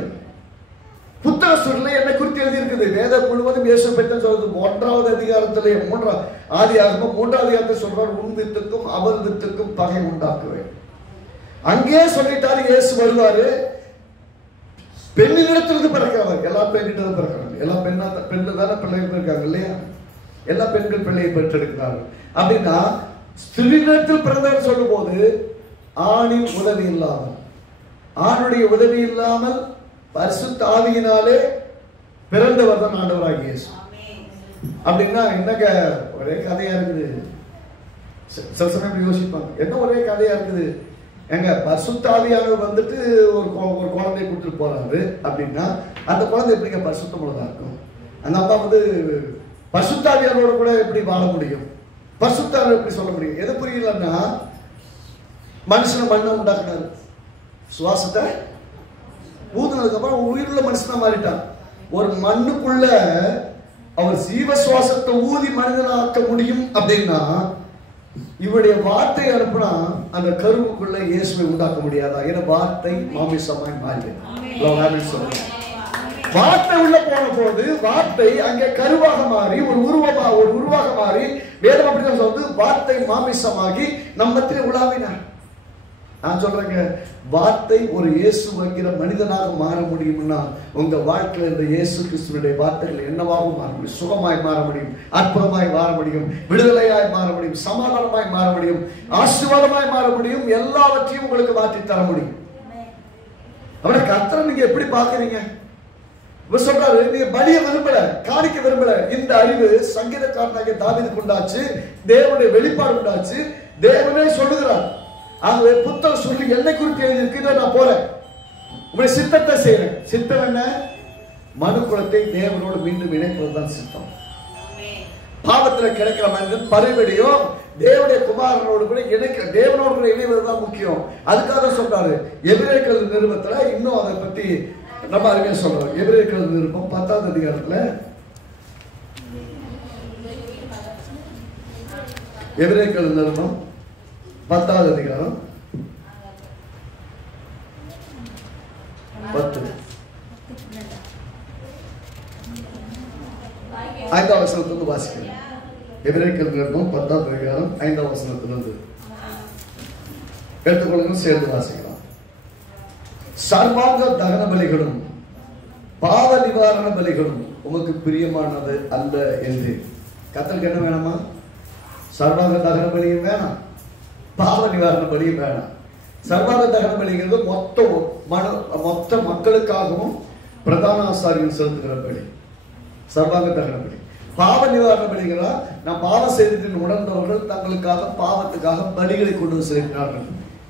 புத்தக சூழலை என்னை குறித்து எழுதி இருக்குது. வேதம் முழுவதும் இயேசு பற்றி சொல்றது. 1வது அதிகாரத்திலே 3 ஆதியாகமம் 3வது அதிகாரத்தை சொல்றார், உன் வித்துக்கும் அவர் வித்துக்கும் பகை உண்டாக்குவேன். அங்கே சொல்லிட்டாரு, இயேசு வருவாரு, பெண்ணிடத்திலிருந்து பிறக்கிறார். எல்லா பெண்ணிடம் பிறக்கிறாங்க, எல்லா பெண்ணு தானே பிள்ளைகள் இருக்காங்க இல்லையா? எல்லா பெண்கள் பிள்ளையை பெற்றெடுக்கிறார்கள். அப்படின்னா ஸ்திரீனிடத்தில் பிறந்தவர் சொல்லும் போது ஆணின் உதவி இல்லாமல், ஆணுடைய உதவி இல்லாமல் பரிசுத்த ஆவியினாலே பிறந்தவர் தான் ஆண்டவராகிய இயேசு. அப்படின்னா என்னங்க ஒரே கதையா இருக்குது. சில சமயம் யோசிப்பாங்க, என்ன ஒரே கதையா இருக்குது, எங்க பரிசுத்த ஆவியானவர் வந்துட்டு ஒரு குழந்தையை கொடுத்துட்டு போறாரு அப்படின்னா அந்த குழந்தை எப்படிங்க பரிசுத்தமுள்ளதா இருக்கும்? அந்த அம்மா வந்து பரிசுத்த ஆவியானோட கூட எப்படி வாழ முடியும்? பரிசுத்த ஆவியை எப்படி சொல்ல முடியும்? எது புரியலன்னா, மனுஷனை மண்ணை உண்டாக்குனாரு, சுவாசத்தை ஊதுனதுக்கு அப்புறம் உயிருள்ள மனுஷனா மாறிட்டான். ஒரு மண்ணுக்குள்ள அவர் ஜீவ சுவாசத்தை ஊதி மனிதனாக்க முடியும் அப்படின்னா இவருடைய வார்த்தை அனுப்புனா அந்த கருவுக்குள்ள இயேசுவை உண்டாக்க முடியாதா? ஏன்னா வார்த்தை மாமிசமாய் மாறியது. வார்த்தை உள்ள போன போது வார்த்தை அங்கே கருவாக மாறி ஒரு உருவாக மாறி வேதம் அப்படிதான் சொல்றது, வார்த்தை மாமிசமாகி நம்மத்திலே உலாவினார். நான் சொல்றேங்க, வார்த்தை ஒரு இயேசு வைக்கிற மனிதனாக மாற முடியும்னா உங்க வாழ்க்கையில் இந்த இயேசு கிறிஸ்துவனுடைய வார்த்தைகள் என்னவாகவும் மாற முடியும். சுகமாய் மாற முடியும், அற்புதமாய் மாற முடியும், விடுதலையாய் மாற முடியும், சமாதானமாய் மாற முடியும், ஆசீர்வாதமாய் மாற முடியும், எல்லாவற்றையும் உங்களுக்கு மாற்றி தர முடியும். அவரை கர்த்தரை நீங்க எப்படி பாக்குறீங்க? இவர் சொல்றாரு, நீங்க பலிய விரும்பல, காணிக்க விரும்பல. இந்த அறிவு சங்கீதக்காரனாகிய தாவீதுக்கு உண்டாச்சு, தேவனுடைய வெளிப்பாடு உண்டாச்சு. தேவனே சொல்லுகிறார், ஆகவே புத்தக சொல்லி என்னை குறித்து எழுதியிருக்கு, நான் போறேன், உங்களுடைய சித்தத்தை செய்யறேன். சித்தம் என்ன? மனு குலத்தை தேவனோடு மீண்டும் இணைப்பதுதான் சித்தம். பாவத்தில் கிடைக்கிற மனிதன் பரிவடியோ தேவனுடைய குமாரனோடு கூட தேவனோடு கூட இணைவதுதான் முக்கியம். அதுக்காக சொல்றாரு எபிரேயர்கள் நிருபத்துல இன்னும் அதை பத்தி நம்ம அருமையா சொல்றோம். எபிரேயர்கள் நிருபம் 10வது அதிகாரத்துல, எபிரேயர்கள் நிருபம் 10வது அதிகாரம் 10 5ஆம் வசனத்திலிருந்து வாசிக்கிறேன். எபிரேயர் நிருபம் 10ஆம் அதிகாரம் 5ஆம் வசனத்திலிருந்து எடுத்துக்கொள்ளுங்க, சேர்ந்து வாசிக்கலாம். சர்வாங்க தகன பலிகளும் பாவ நிவாரண பலிகளும் உமக்கு பிரியமானது அல்ல என்று. கர்த்தருக்கு என்ன வேணாமா? சர்வாங்க தகன பலியும் வேணாம், பாவ நிவாரண பலியும் வேணாம். சர்வாங்க தகன பலிங்கிறது மொத்த மக்களுக்காகவும் பிரதான ஆசாரியன் செலுத்துகிற பலி சர்வாங்க தகன பலி. பாவ நிவாரண பலிகளா, நான் பாவம் செய்துட்டு உணர்ந்தவர்கள் தங்களுக்காக பாவத்துக்காக பலிகளை கொண்டு செலுத்தினார்கள்.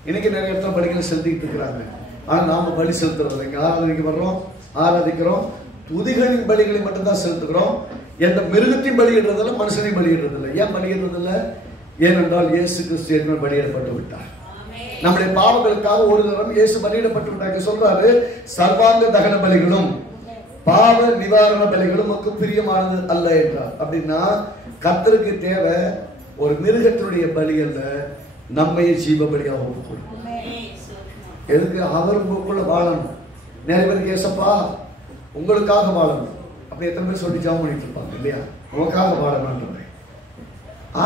இன்னைக்கு நிறைய இடத்துல பலிகளை செலுத்திட்டு இருக்கிறாங்க. ஆனா நாம பலி செலுத்துறது இங்க ஆராதிக்க வர்றோம், ஆராதிக்கிறோம், துதிகளின் பலிகளை மட்டும்தான் செலுத்துகிறோம். எந்த மிருகத்தையும் பலியிடுறதில்லை, மனுஷனையும் பலியிடுறதில்லை. ஏன் பலியிடுறதில்லை? ஏனென்றால் இயேசு கிறிஸ்து ஏற்கனவே பலியிடப்பட்டு விட்டார். நம்முடைய பாவங்களுக்காக ஒரு தரம் இயேசு பலியிடப்பட்டு விட்டார். சொல்றாரு, சர்வாங்க தகன பலிகளும் பாவ நிவாரண பலிகளும் உமக்கு பிரியமானது அல்ல என்றார். அப்படின்னா கர்த்தருக்கு தேவை ஒரு மிருகத்தினுடைய பலி அல்ல, நம்மையே ஜீவ பலியாக ஒப்புக்கொள்ளும். எதுக்கு? அவர் உங்களுக்குள்ள வாழணும். நிறைய பேருக்கு ஏசப்பா உங்களுக்காக வாழணும் அப்படி எத்தனை பேர் சொல்லி ஜெபம் பண்ணிட்டு இருப்பாங்க இல்லையா? உமக்காக வாழணும்.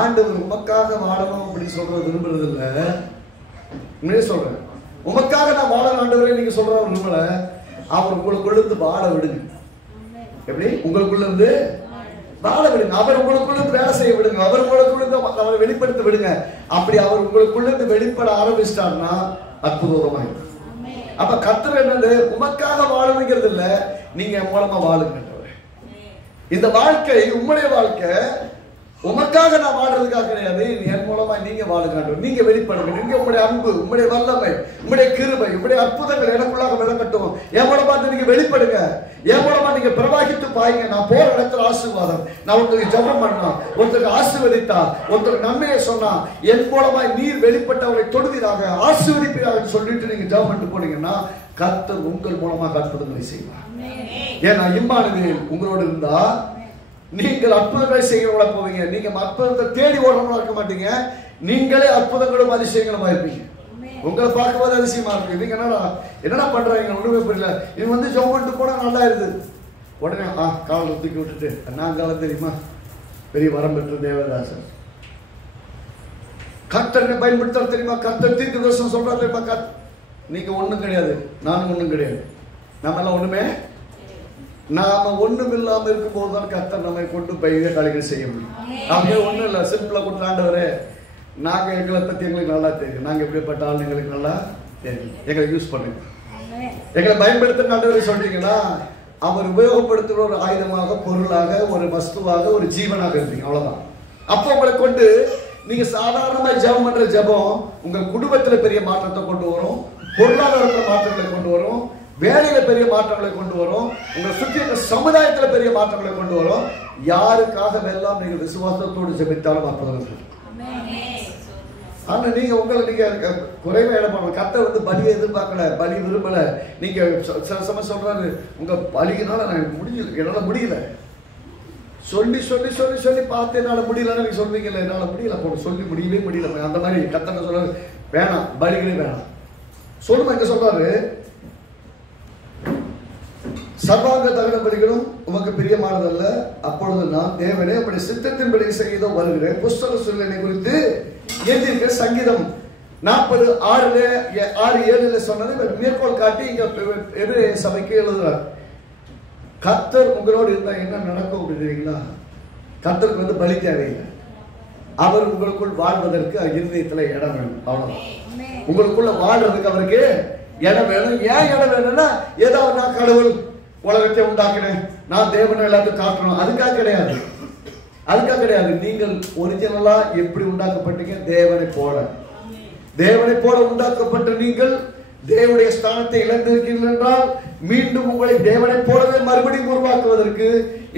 ஆண்டவர் உமக்காக வாழணும் அப்படின்னு சொல்றது விரும்புறது இல்லை. உண்மையே சொல்றேன், உமக்காக நான் வாழணும் ஆண்டவரே நீங்க சொல்ற விரும்பல. அவர் உங்களுக்குள்ள இருந்து வாழ விடுங்க. எப்படி? உங்களுக்குள்ள இருந்து வாழ விடுங்க. அவர் உங்களுக்குள்ள இருந்து வேலை செய்ய விடுங்க. அவர் உங்களுக்குள்ள இருந்து அவரை வெளிப்படுத்த விடுங்க. அப்படி அவர் உங்களுக்குள்ள இருந்து வெளிப்பட ஆரம்பிச்சிட்டார்னா அற்புதமாயிருக்கும். அப்ப கர்த்தர் என்னது? உமக்காக வாழணுங்கிறது இல்ல, நீங்க என் மூலமா வாழுங்க. இந்த வாழ்க்கை உம்முடைய வாழ்க்கை, உமக்காக நான் வாடுறதுக்காக கிடையாது. என் மூலமா நீங்க வாழுங்க, நீங்க வெளிப்படுங்க. நீங்க உங்களுடைய அன்பு, உங்களுடைய வல்லமை, உங்களுடைய கிருபை, உங்களுடைய அற்புதங்கள் எனக்குள்ளாக விளங்கட்டும். என் மூலமா நீங்க வெளிப்படுங்க. என் மூலமா நீங்க பிரவாகித்து பாயுங்க. நான் போற இடத்துல ஆசீர்வாதம். நான் ஒருத்தருக்கு ஜெபம் பண்ணா, ஒருத்தருக்கு ஆசீர்வதித்தா, ஒருத்தருக்கு நன்மையை சொன்னா, என் மூலமா நீர் வெளிப்பட்டவரை தொடுவீராக, ஆசீர்வதிப்பீராக சொல்லிட்டு நீங்க ஜெபம் பண்ணிட்டு போனீங்கன்னா கர்த்தர் உங்கள் மூலமா அற்புதங்களை செய்வார். ஏன்னா இம்மானுவேல் உங்களோட இருந்தா நீங்கள் அற்புதங்களை செய்கிறவங்களா போவீங்க. நீங்க அற்புதத்தை தேடி ஓடுறவங்களா இருக்க மாட்டீங்க. நீங்களே அற்புதங்களும் அதிசயங்களும் இருப்பீங்க. உங்களை பார்க்கும்போது அதிசயமா இருக்கு. நீங்க என்னடா பண்றாங்க ஒண்ணுமே புரியல. இது வந்து ஜெபம் பண்ணிட்டு போனா நல்லா இருக்குது. உடனே காலை தூக்கி விட்டுட்டு நான் காலம் தெரியுமா பெரிய வரம் பெற்ற தேவதாசன் கர்த்தரை பயன்படுத்த தெரியுமா? கர்த்தர் தீர்க்கதரிசனம் சொல்றா தெரியுமா? நீங்க ஒண்ணும் கிடையாது, நானும் ஒண்ணும் கிடையாது. நம்ம எல்லாம் ஒண்ணுமே, நாம ஒண்ணும் இல்லாம இருக்கும் போதுதான் கர்த்தர் நம்மை கொண்டு பெரிய காரியங்கள் செய்ய முடியும். நாம ஒண்ணும் இல்ல, சிம்பிளா கொடுத்த ஆண்டவரே நாங்க எங்களை பத்தி எங்களுக்கு நல்லா தெரியும், நாங்க எப்படிப்பட்ட ஆள் எங்களுக்கு நல்லா தெரியும், எங்களை யூஸ் பண்ணுங்க, எங்களை பயன்படுத்த ஆண்டவரை சொல்றீங்கன்னா அவர் உபயோகப்படுத்துகிற ஒரு ஆயுதமாக, பொருளாக, ஒரு வஸ்துவாக, ஒரு ஜீவனாக இருப்பீங்க. அவ்வளவுதான். அப்போ உங்களை கொண்டு நீங்க சாதாரணமா ஜெபம் பண்ற ஜெபம் உங்க குடும்பத்துல பெரிய மாற்றத்தை கொண்டு வரும், பொருளாதாரத்துல மாற்றங்களை கொண்டு வரும், வேலையில பெரிய மாற்றங்களை கொண்டு வரும், உங்களை சுற்றி இருக்க சமுதாயத்துல பெரிய மாற்றங்களை கொண்டு வரும். யாருக்காக எல்லாம் நீங்க விசுவாசத்தோடு ஜெபித்தாலும் அற்புதம். ஆனா நீங்க உங்களை நீங்க குறைவா இடமான கர்த்தர் வந்து பலியை எதிர்பார்க்கல, பலி விரும்பல. நீங்க சில சமயம் சொல்றாரு உங்க பலிக்குனால நான் முடியல, என்னால முடியல, சொல்லி சொல்லி சொல்லி சொல்லி பார்த்து என்னால முடியலன்னு நீங்க சொல்றீங்கல்ல, என்னால முடியல போட சொல்லி முடியவே முடியல. அந்த மாதிரி கர்த்தர் சொல்றாரு வேணாம், பலிகளே வேணாம் சொல்லுமா. இங்க சொல்றாரு சர்வாங்க தகன பலிகளும் உமக்கு பிரியமானதல்ல. அப்பொழுது நான் தேவனே உம்முடைய சித்தத்தின்படி செய்தோ வருகிறேன். புஸ்தக சூழ்நிலை குறித்து எழுதியிருக்க சங்கீதம் 40:6-7 சொன்னது மேற்கோள் காட்டி இங்க எபிரேய சபைக்கு எழுதுறார். கர்த்தர் உங்களோடு இருந்தா என்ன நடக்கும் அப்படின்றீங்களா? கர்த்தருக்கு வந்து பலி தேவையில்லை. அவர் உங்களுக்குள் வாழ்வதற்கு இருதயத்துல இடம் வேணும். அவ்வளவுதான். உங்களுக்குள்ள வாழ்றதுக்கு அவருக்கு இடம் வேணும். ஏன் இடம் வேணும்னா ஏதோ நான் கடவுள் உலகத்தை உண்டாக்கினேன், நான் தேவனை எல்லாத்தையும் காட்டணும், அதுக்காக கிடையாது, அதுக்காக கிடையாது. நீங்கள் ஒரிஜினலா எப்படி உண்டாக்கப்பட்டீங்க? தேவனை போல, தேவனை போல உண்டாக்கப்பட்ட நீங்கள் தேவனுடைய ஸ்தானத்தை இழந்திருக்கீர்கள் என்றால் மீண்டும் உங்களை தேவனை போலவே மறுபடியும் உருவாக்குவதற்கு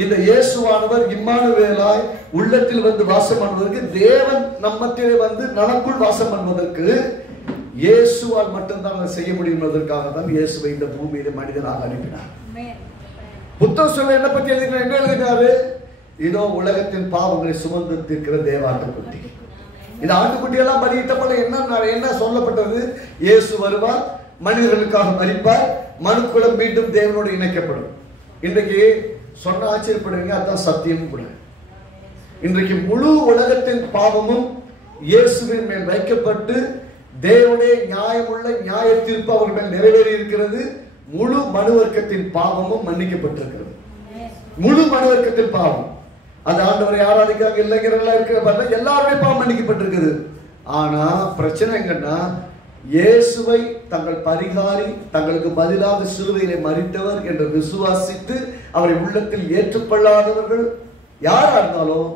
இந்த இயேசுவானவர் இம்மானுவேலாய் உள்ளத்தில் வந்து வாசம் பண்ணுவதற்கு, தேவன் நம்மத்திலே வந்து நமக்குள் வாசம் பண்ணுவதற்கு இயேசுவால் மட்டும்தான் செய்ய முடியும் என்பதற்காக தான் இயேசுவை இந்த பூமியில மனிதனாக அனுப்பினார். புத்தக சொல்ல என்ன பத்தி எழுதினார்? என்ன எழுதினாரு? இதோ உலகத்தின் பாவங்களை சுமந்து தீர்க்கிற தேவாட்டுக்குட்டி. இந்த ஆட்டுக்குட்டியெல்லாம் பலியிட்டப்பட என்ன சொல்லப்பட்டது? இயேசு வருவார், மனிதர்களுக்காக மரிப்பார், மனுக்குலம் மீண்டும் தேவனோடு இணைக்கப்படும். இன்றைக்கு சொன்ன ஆச்சரியப்படுவீங்க, அதுதான் சத்தியம் கூட. இன்றைக்கு முழு உலகத்தின் பாவமும் இயேசுவின் மேல் வைக்கப்பட்டு தேவனுடைய நியாயமுள்ள நியாய தீர்ப்பு அவர்கள் மேல் நிறைவேறி இருக்கிறது. முழு மனுவர்க்கத்தின் பாவமும் மன்னிக்கப்பட்டிருக்கிறது. முழு மனுவர்க்கத்தின் பாவம், அது ஆண்டவரை ஆராதிக்காக இல்லைங்கிறதெல்லாம் இருக்கிற எல்லாருடைய பாவம் மன்னிக்கப்பட்டிருக்குது. ஆனா பிரச்சனை எங்கன்னா, இயேசுவை தங்கள் பரிகாரி, தங்களுக்கு பதிலாக சிலுவையிலே மரித்தவர் என்று விசுவாசித்து அவரை உள்ளத்தில் ஏற்றுக்கொள்ளாதவர்கள் யாரா இருந்தாலும்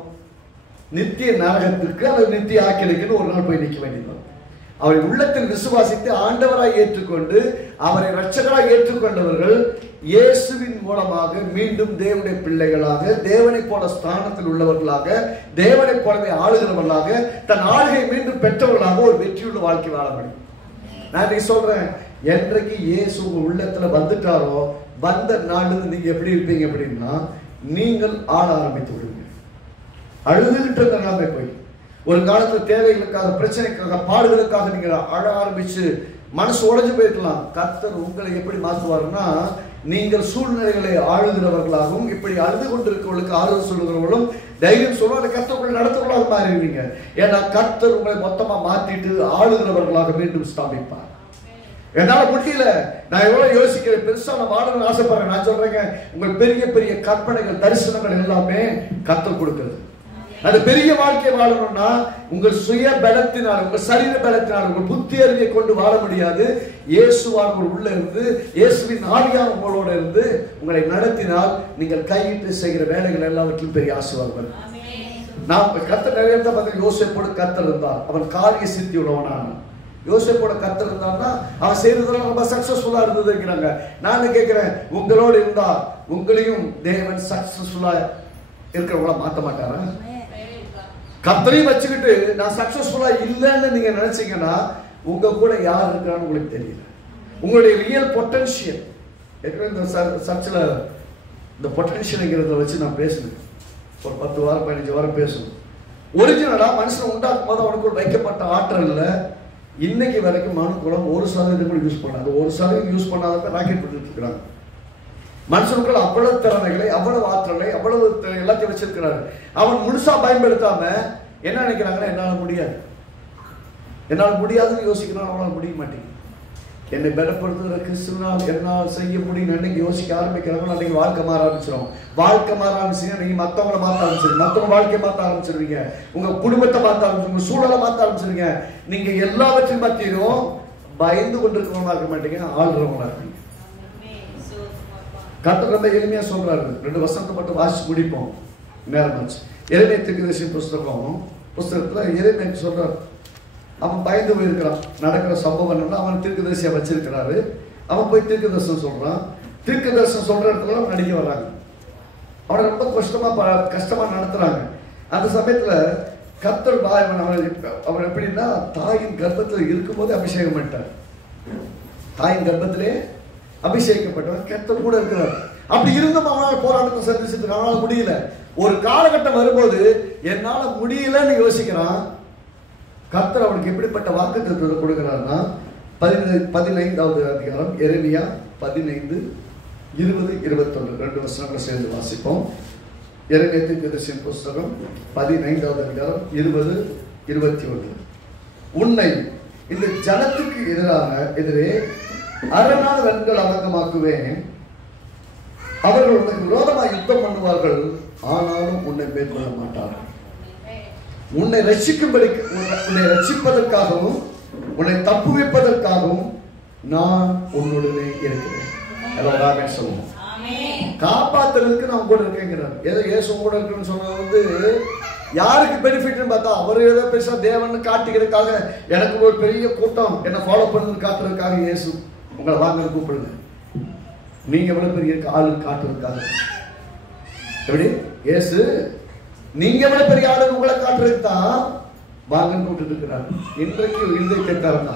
நித்திய நரகத்திற்கு அல்லது நித்திய ஆக்கினைக்கு ஒரு நாள் போய் நிற்க வேண்டியது. அவரை உள்ளத்தில் விசுவாசித்து ஆண்டவராய் ஏற்றுக்கொண்டு அவரை இரட்சகராய் ஏற்றுக்கொண்டவர்கள் இயேசுவின் மூலமாக மீண்டும் தேவனுடைய பிள்ளைகளாக, தேவனை போல ஸ்தானத்தில் உள்ளவர்களாக, தேவனை போலவே ஆளுகிறவர்களாக, தன் ஆளுகை மீண்டும் பெற்றவர்களாக ஒரு வெற்றியுள்ள வாழ்க்கை வாழ முடியும். நான் சொல்றேன், என்றைக்கு இயேசு உங்க உள்ளத்துல வந்துட்டாரோ, வந்த நாளிலிருந்து நீங்க எப்படி இருப்பீங்க அப்படின்னா, நீங்கள் ஆள ஆரம்பித்து விடுவீங்க. அழுதுகிட்டு இருந்த நாமே போய் ஒரு காலத்துல தேவைகளுக்காக, பிரச்சனைக்காக, பாடுகளுக்காக நீங்க அழ ஆரம்பிச்சு மனசு உடைஞ்சு போயிருக்கலாம். கர்த்தர் உங்களை எப்படி மாற்றுவாருன்னா, நீங்கள் சூழ்நிலைகளை ஆளுகிறவர்களாகவும், இப்படி அழுது கொண்டிருக்கிறவர்களுக்கு ஆறுதல் சொல்லுகிறவர்களும், தைரியம் சொல்லுவாங்க, கர்த்தர் உங்களை நடத்துவர்களாக மாறிடுவீங்க. ஏன்னா கர்த்தர் உங்களை மொத்தமா மாத்திட்டு ஆளுகிறவர்களாக மீண்டும் ஸ்தாபிப்பார். என்னால முடியல, நான் எவ்வளவு யோசிக்கிறேன், பெருசா நான் வாழணும்னு ஆசைப்படுறேன். நான் சொல்றேங்க, உங்கள் பெரிய பெரிய கற்பனைகள், தரிசனங்கள் எல்லாமே கர்த்தர் கொடுக்கிறது. அது பெரிய வாழ்க்கையை வாழணும்னா உங்கள் சுய பலத்தினால், உங்கள் சரீர பலத்தினால், உங்கள் புத்தி அறிவை கொண்டு வாழ முடியாது. இயேசுவானவர் உள்ள இருந்து, இயேசுவின் ஆவியானவர் உங்களோட இருந்து உங்களை நடத்தினால் நீங்கள் கையிட்டு செய்கிற வேலைகள் எல்லாவற்றிலும் பெரிய ஆசீர்வாதம். நாம் கர்த்தர் நிறைய பார்த்து யோசேப்போடு கர்த்தர் இருந்தார், அவன் காரிய சித்தி உள்ளவனான. யோசேப்போட கர்த்தர் இருந்தான்னா அவன் செய்யறதுலாம் ரொம்ப சக்சஸ்ஃபுல்லா இருந்ததுங்கிறாங்க. நான் கேட்கிறேன், உங்களோடு இருந்தா உங்களையும் தேவன் சக்சஸ்ஃபுல்லா இருக்கிறவங்கள மாற்ற மாட்டாரா? கர்த்தரையும் வச்சுக்கிட்டு நான் சக்சஸ்ஃபுல்லா இல்லைன்னு நீங்க நினைச்சீங்கன்னா உங்க கூட யார் இருக்கான்னு உங்களுக்கு தெரியல. உங்களுடைய ரியல் பொட்டன்ஷியல் இந்த சர்ச்சில் இந்த பொட்டன்ஷியல்ங்கிறத வச்சு நான் பேசுனேன். ஒரு 10 வாரம் 15 வாரம் பேசணும். ஒரிஜினலா மனுஷன் உண்டாக்கும் போது அவனுக்குள் வைக்கப்பட்ட ஆற்றல் இல்லை. இன்னைக்கு வரைக்கும் மனுக்குளம் 1% கூட யூஸ் பண்ணாங்க. 1% யூஸ் பண்ணாதப்ப ராக்கெட் பண்ணிட்டு இருக்கிறாங்க. மனுஷனுக்குள்ள அவ்வளவு திறமைகளை, அவ்வளவு ஆற்றலை, அவ்வளவு எல்லாத்தையும் வச்சிருக்கிறாரு. அவன் முழுசா பயன்படுத்தாம என்ன நினைக்கிறாங்கன்னா, என்னால முடியாது, என்னால் முடியாதுன்னு யோசிக்கிறான். அவனால் முடிய மாட்டேங்குது. என்னை பலப்படுத்துகிற கிறிஸ்துவனால் என்னால் செய்ய முடியும் அன்னைக்கு யோசிக்க ஆரம்பிக்கிறாங்க. அன்னைக்கு வாழ்க்கை மாற ஆரம்பிச்சிடும். வாழ்க்கை மாற ஆரம்பிச்சீங்க, நீங்க மற்றவங்களை மாற்ற ஆரம்பிச்சிருங்க, மற்றவங்க வாழ்க்கையை மாற்ற ஆரம்பிச்சிருவீங்க, உங்க குடும்பத்தை மாற்ற ஆரம்பிச்சிருங்க, உங்க சூழலை மாற்ற ஆரம்பிச்சிருங்க. நீங்க எல்லாவற்றையும் மத்தியிலும் பயந்து கொண்டிருக்கிறவங்களா இருக்க மாட்டீங்க, ஆளுறவங்களா இருப்பீங்க. கர்த்தர் ரொம்ப எளிமையா சொல்றாரு. 2 வசனத்தை மட்டும் வாசிச்சு முடிப்போம், நேரமாச்சு. எரேமியா தீர்க்கதரிசியின் புஸ்தகத்துல எரேமியா சொல்றாரு, அவன் பயந்து போயிருக்கிறான். நடக்கிற சம்பவம் அவன் தீர்க்கதரிசியா வச்சிருக்கிறாரு. அவன் போய் தீர்க்க தரிசனம் சொல்றான். தீர்க்க தரிசனம் சொல்ற இடத்துல அவன் நடிக்க வர்றாங்க. அவனை ரொம்ப கஷ்டமா நடத்துறாங்க. அந்த சமயத்துல கர்த்தர் அவன் எப்படின்னா, தாயின் கர்ப்பத்தில் இருக்கும்போது அபிஷேகம் பண்ணிட்டார். தாயின் கர்ப்பத்திலே அபிஷேகிக்கப்பட்டவன் கர்த்தர் கூட இருக்கிறார். அப்படி இருந்தும் அவனால் போராட்டத்தை சந்திச்சதுக்கு அவனால் முடியல. ஒரு காலகட்டம் வரும்போது என்னால முடியலன்னு யோசிக்கிறான். கர்த்தர் அவனுக்கு எப்படிப்பட்ட வாக்குத்தத்தத்தை கொடுக்கிறார்னா, 15வது அதிகாரம் எரேமியா 15, 20, 21 2 வசனங்களை சேர்ந்து வாசிப்போம். எரேமியா தீர்க்கதரிசியின் புஸ்தகம் 15வது அதிகாரம் 20, 21. உன்னை இந்த ஜனத்துக்கு எதிரே அரணால் வெண்கள் அடக்கமாக்குவேன். அவர்கள் உனக்கு விரோதமாக யுத்தம் பண்ணுவார்கள், ஆனாலும் உன்னை மேற்கொள்ள மாட்டார்கள். உன்னை ரட்சிப்பதற்காகவும் உன்னை தப்புவிப்பதற்காகவும் நான் உன்னுடனே இருக்கிறேன். சொல்லுவோம், காப்பாத்துறதுக்கு நான் கூட இருக்கேங்கிறார். ஏதோ இயேசு கூட இருக்குன்னு சொன்னது யாருக்கு பெனிஃபிட்னு பார்த்தா, அவர் ஏதோ பெருசா தேவன் காட்டிக்கிறதுக்காக, எனக்கு ஒரு பெரிய கூட்டம் என்ன ஃபாலோ பண்ணுறது காட்டுறதுக்காக இயேசு உங்களை வாங்க கூப்பிடுங்க. நீங்க எவ்வளவு பெரிய ஆளு காட்டுறதுக்காக, எப்படி இயேசு நீங்க எவ்வளவு பெரிய ஆளு உங்களை காட்டுறதுக்கு தான் வாங்கன்னு கூப்பிட்டு இருக்கிறார். இன்றைக்கு இருதயத்தை திறந்தா,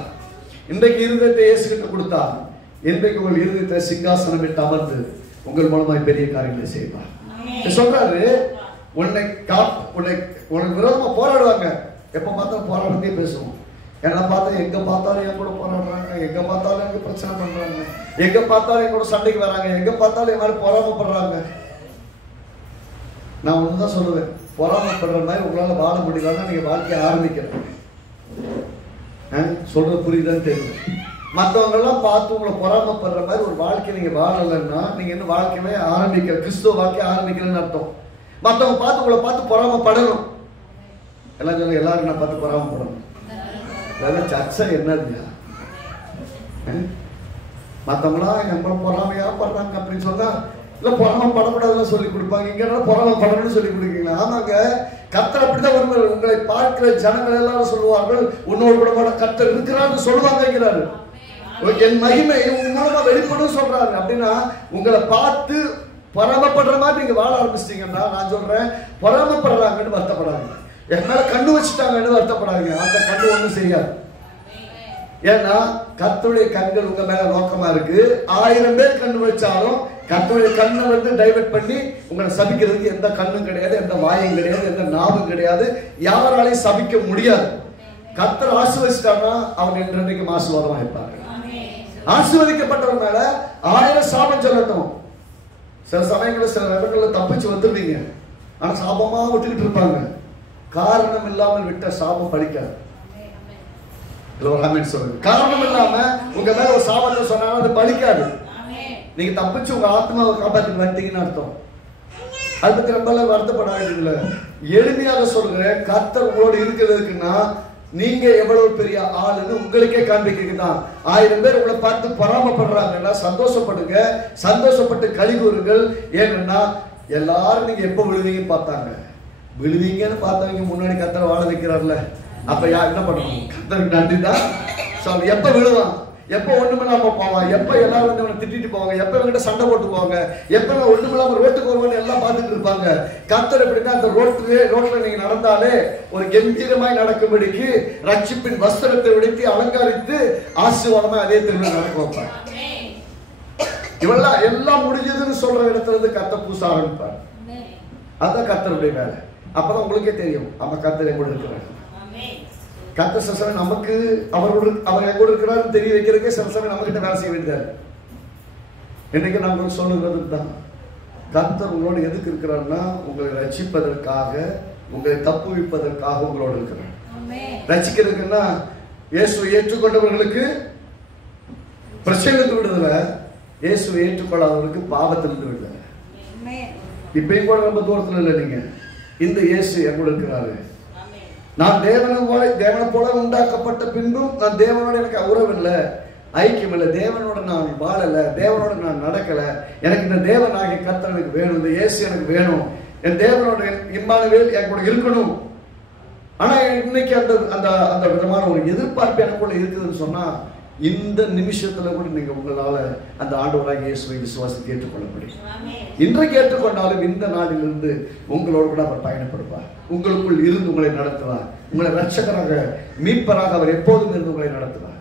இன்றைக்கு இருதயத்தை இயேசு கிட்ட கொடுத்தா, இன்றைக்கு உங்கள் இருதயத்தை சிங்காசனம் விட்டு அமர்ந்து உங்கள் மூலமாய் பெரிய காரியங்களை செய்வார். சொல்றாரு, உனக்கு விரோதமா போராடுவாங்க. எப்ப பார்த்தாலும் போராடத்தே பேசுவோம். என்ன பார்த்தா எங்க பார்த்தாலும் என் கூட போராடுறாங்க, எங்க பார்த்தாலும் எனக்கு பிரச்சனை பண்றாங்க, எங்க பார்த்தாலும் என் கூட சண்டைக்கு வராங்க, எங்க பார்த்தாலும் என் மாதிரி பொறாமப்படுறாங்க. நான் ஒன்று தான் சொல்லுவேன், பொறாமைப்படுற மாதிரி உங்களால் வாழ முடியலன்னா நீங்கள் வாழ்க்கையை ஆரம்பிக்கிறேன். சொல்ற புரியுதான்னு தெரியும். மற்றவங்கெல்லாம் பார்த்து உங்களை பொறாமைப்படுற மாதிரி ஒரு வாழ்க்கை நீங்கள் வாழலைன்னா நீங்கள் இன்னும் வாழ்க்கையுமே ஆரம்பிக்கிற, கிறிஸ்துவ வாழ்க்கையை ஆரம்பிக்கிறேன்னு அர்த்தம். மற்றவங்க பார்த்து உங்களை பார்த்து பொறாமைப்படணும். எல்லாம் சொல்லுங்க, எல்லாரும் நான் பார்த்து பொறாமைப்படணும். அதாவது சர்ச்சை என்னதுயா? மற்றவங்களாம் நம்மளை பொறாமையா படுறாங்க அப்படின்னு சொன்னா இல்லை பொறாமைப்படக்கூடாதுன்னு சொல்லி கொடுப்பாங்க. இங்க பொறாமைப்படணும்னு சொல்லி கொடுக்கீங்களா? ஆமாங்க, கர்த்தர் அப்படிதான் வருவார். உங்களை பார்க்கிற ஜனங்கள் எல்லாரும் சொல்லுவார்கள், உன்னோடு கூட கர்த்தர் இருக்கிறான்னு சொல்லுவாங்கிறாரு. என் மகிமை உங்க மூலமா வெளிப்படும் சொல்றாரு. அப்படின்னா உங்களை பார்த்து பொறாமைப்படுற மாதிரி நீங்க வாழ ஆரம்பிச்சிட்டீங்கன்னா, நான் சொல்றேன், பொறாமைப்படுறாங்கன்னு வருத்தப்படாதீங்க. என் மேல கண்ணு வச்சுட்டாங்கன்னு வருத்தப்படாதீங்க. அந்த கண்ணு ஒண்ணும் செய்யாது. ஏன்னா கர்த்தருடைய கண்கள் உங்க மேல நோக்கமா இருக்கு. 1000 பேர் கண்ணு வச்சாலும் கர்த்தருடைய கண்ணை வந்து டைவர்ட் பண்ணி உங்களை சபிக்கிறதுக்கு எந்த கண்ணும் கிடையாது, எந்த வாயும் கிடையாது, எந்த நாவும் கிடையாது. யாராலையும் சபிக்க முடியாது. கர்த்தர் ஆசீர்வதிச்சிட்டாங்கன்னா அவன் என்றைக்கும் ஆசீர்வாதமா இருப்பாங்க. ஆசீர்வதிக்கப்பட்டவன் மேல 1000 சாபம் சொல்லட்டும். சில சமயங்களில் சில இடங்களில் தப்பிச்சு வந்துருவீங்க, ஆனா சாபமா விட்டுக்கிட்டு இருப்பாங்க. காரணம் இல்லாமல் விட்ட சாபம் பலிக்காது. காரணம் இல்லாம உங்க மேல ஒரு சாபத்தை சொன்னாலும் அது பலிக்காது. நீங்க தப்பிச்சு உங்க ஆத்மாவை காப்பாத்தி வந்துட்டீங்கன்னு அர்த்தம். அதை பத்தி ரொம்ப வருத்தப்பட வேண்டியதில்ல. எளிமையாக சொல்றேன், கர்த்தர் உங்களோட இருக்கிறதுக்குன்னா நீங்க எவ்வளவு பெரிய ஆளுன்னு உங்களுக்கே காண்பிக்கிறது தான். 1000 பேர் உங்களை பார்த்து பொறாமைப்படுறாங்கன்னா சந்தோஷப்படுங்க, சந்தோஷப்பட்டு களி கூறுங்கள். ஏன்னா எல்லாரும் நீங்க எப்ப விழுவீங்கன்னு பார்த்தாங்க. விழுவீங்கன்னு பார்த்தவங்க முன்னாடி கர்த்தர் வாழ வைக்கிறார்ல, அப்ப என்ன பண்ணணும்? கர்த்தருக்கு நன்றி தான். எப்ப விழுவான், எப்ப ஒண்ணுமில்லாம போவான், எப்ப எல்லாரும் வந்து இவனை திட்டிட்டு போவாங்க, எப்ப இவங்கிட்ட சண்டை போட்டு போவாங்க, எப்ப ஒண்ணுமில்லாம ரோட்டுக்கு வருவான்னு எல்லாம் பார்த்துட்டு இருப்பாங்க. கர்த்தர் எப்படின்னா அந்த ரோட்ல நீங்க நடந்தாலே ஒரு கம்பீரமாய் நடக்கும்படிக்கு ரட்சிப்பின் வஸ்திரத்தை உடுத்தி அலங்கரித்து ஆசீர்வாதமா அதே திரும்ப நடக்க வைப்பார். இவெல்லாம் எல்லாம் முடிஞ்சதுன்னு சொல்ற இடத்துல இருந்து கர்த்தர் பூச ஆரம்பிப்பார். அதுதான் கர்த்தருடைய வேலை. அப்பதான் உங்களுக்கே தெரியும் நம்ம கர்த்தர் எங்கூட இருக்கிறார். கர்த்தர் சில சமயம் நமக்கு அவர் எங்கூட இருக்கிறாருன்னு தெரிய வைக்கிறதுக்கே சில சமயம் நம்ம கிட்ட வேலை செய்ய வேண்டியது. இன்னைக்கு நாங்கள் சொல்லுறது தான், கர்த்தர் உங்களோடு எதுக்கு இருக்கிறார்னா உங்களை ரட்சிப்பதற்காக, உங்களை தப்புவிப்பதற்காக உங்களோடு இருக்கிறார். ரட்சிக்கிறதுக்குன்னா இயேசுவை ஏற்றுக்கொண்டவர்களுக்கு பிரச்சனைக்கு விடுதலை, இயேசுவை ஏற்றுக்கொள்ளாதவர்களுக்கு பாவத்திலிருந்து விடுதலை. இப்பயும் கூட ரொம்ப தூரத்தில் இல்லை. நீங்க இந்த இயேசு எங்கூட இருக்கிறாரு. நான் தேவனை போல உண்டாக்கப்பட்ட பின்பும் நான் தேவனோட எனக்கு உறவு இல்லை, ஐக்கியம் இல்லை, தேவனோட நான் வாழலை, தேவனோட நான் நடக்கலை. எனக்கு இந்த தேவனாகிய கர்த்தர் எனக்கு வேணும், இந்த இயேசு எனக்கு வேணும், என் தேவனோட இம்மானுவேல் என் கூட இருக்கணும். ஆனா இன்னைக்கு அந்த அந்த அந்த விதமான ஒரு எதிர்பார்ப்பு எனக்குள்ள இருக்குதுன்னு சொன்னா இந்த நிமிஷத்துல கூட நீங்க உங்களால அந்த ஆண்டவராகிய இயேசுவை விசுவாசத்தை ஏற்றுக்கொள்ள முடியும். இன்றைக்கு ஏற்றுக்கொண்டாலும் இந்த நாளிலிருந்து உங்களோடு கூட அவர் பயணப்படுவார். உங்களுக்குள் இருந்து உங்களை நடத்துவார். உங்களை ரட்சகராக மீட்பராக அவர் எப்போதும் இருந்து உங்களை நடத்துவார்.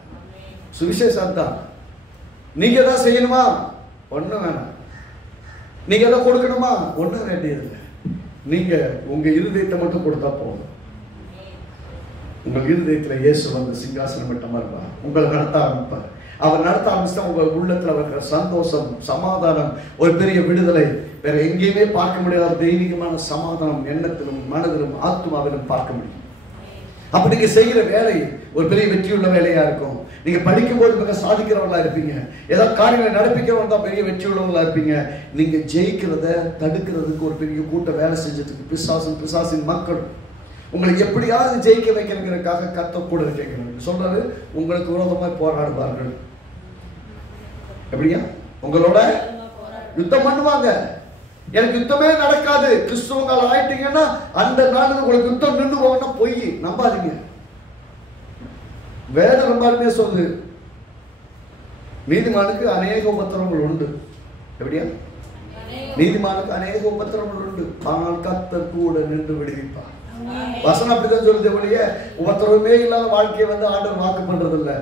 சுவிசேஷம் தான். நீங்க எதாவது செய்யணுமா? ஒண்ணும் வேணாம். நீங்க எதாவது கொடுக்கணுமா? ஒண்ணும் வேண்டியதில்லை. நீங்க உங்க இருதயத்தை மட்டும் கொடுத்தா போதும். உங்கள் இருதயத்தில் இயேசு வந்து சிங்காசனம் விட்டமா இருப்பார். உங்களை நடத்த ஆரம்பிப்பார். அவர் நடத்த ஆரம்பிச்சா உங்கள் உள்ளத்துல இருக்கிற சந்தோஷம், சமாதானம், ஒரு பெரிய விடுதலை வேற எங்கேயுமே பார்க்க முடியாத தெய்வீகமான சமாதானம் எண்ணத்திலும் மனதிலும் ஆத்மாவிலும் பார்க்க முடியும். அப்ப நீங்க செய்கிற வேலை ஒரு பெரிய வெற்றியுள்ள வேலையா இருக்கும். நீங்க படிக்கும் போது மிக சாதிக்கிறவங்களா இருப்பீங்க. ஏதாவது காரியங்களை நடப்பிக்கிறவங்க தான் பெரிய வெற்றி உள்ளவங்களா இருப்பீங்க. நீங்க ஜெயிக்கிறத தடுக்கிறதுக்கு ஒரு பெரிய கூட்ட வேலை செஞ்சுட்டு பிசாசின் மக்கள் உங்களை எப்படியாவது ஜெயிக்க வைக்கிறதுக்காக கர்த்தர் கூட இருக்கீங்க சொல்றாரு. உங்களுக்கு விரோதமா போராடுவார்கள். எப்படியா? உங்களோட யுத்தம் பண்ணுவாங்க. எனக்கு யுத்தமே நடக்காது, கிறிஸ்துவங்கள் ஆயிட்டீங்கன்னா அந்த நாள் உங்களுக்கு யுத்தம் நின்று போகணும்னா பொய், நம்பாதீங்க. வேதம் ரொம்ப அருமையா சொல்லுது, நீதிமானுக்கு அநேக உபத்திரங்கள் உண்டு. எப்படியா? நீதிமானுக்கு அநேக உபத்திரங்கள் உண்டு, ஆனால் கர்த்தர் கூட நின்று விடுவிப்பார். வசனம் அப்படிதான் சொல்லுது. ஒழிய உபத்திரமே இல்லாத வாழ்க்கையை வந்து ஆண்டவர் வாக்கு பண்றது இல்லை.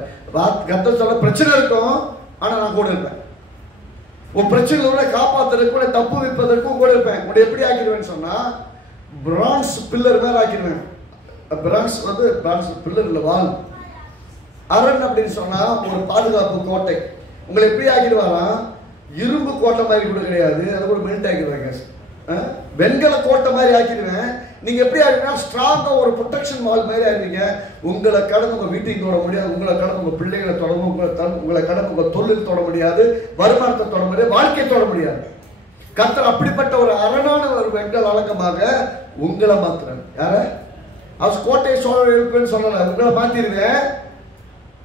கர்த்தர் சொல்ல பிரச்சனை இருக்கும், ஆனா நான் கூட இருப்பேன். உன் பிரச்சனைகளை காப்பாத்துறதுக்கு, தப்பு வைப்பதற்கும் கூட இருப்பேன். உங்களை எப்படி ஆக்கிடுவேன்னு சொன்னா பிரான்ஸ் பில்லர் மேல ஆக்கிடுவேன். பிரான்ஸ் வந்து பிரான்ஸ் பில்லர் இல்ல, வால். அரண் அப்படின்னு சொன்னா ஒரு பாதுகாப்பு கோட்டை. உங்களை எப்படி ஆக்கிடுவாரா? இரும்பு கோட்டை மாதிரி கூட கிடையாது, அது கூட மெல்ட் ஆக்கிடுவாங்க. வெண்கல கோட்டை மாதிரி ஆக்கிடுவேன். நீங்க எப்படி ஆகினா ஸ்ட்ராங்கா ஒரு ப்ரொடெக்ஷன் வால் மாதிரி ஆயிருவீங்க. உங்களை கடந்து உங்க வீட்டுக்கு தொட முடியாது, உங்களை கடந்து உங்க பிள்ளைகளை தொடரும், உங்களை கடந்து உங்க தொழில் தொட முடியாது, வருமானத்தை தொட முடியாது, வாழ்க்கையை தொட முடியாது. கர்த்தர் அப்படிப்பட்ட ஒரு அரணான ஒரு வெண்கல அலங்கமாக உங்களை மாத்துறாரு. யார அவர் கோட்டை சோழ இருப்பேன்னு சொல்லல, உங்களை மாத்திருவேன்.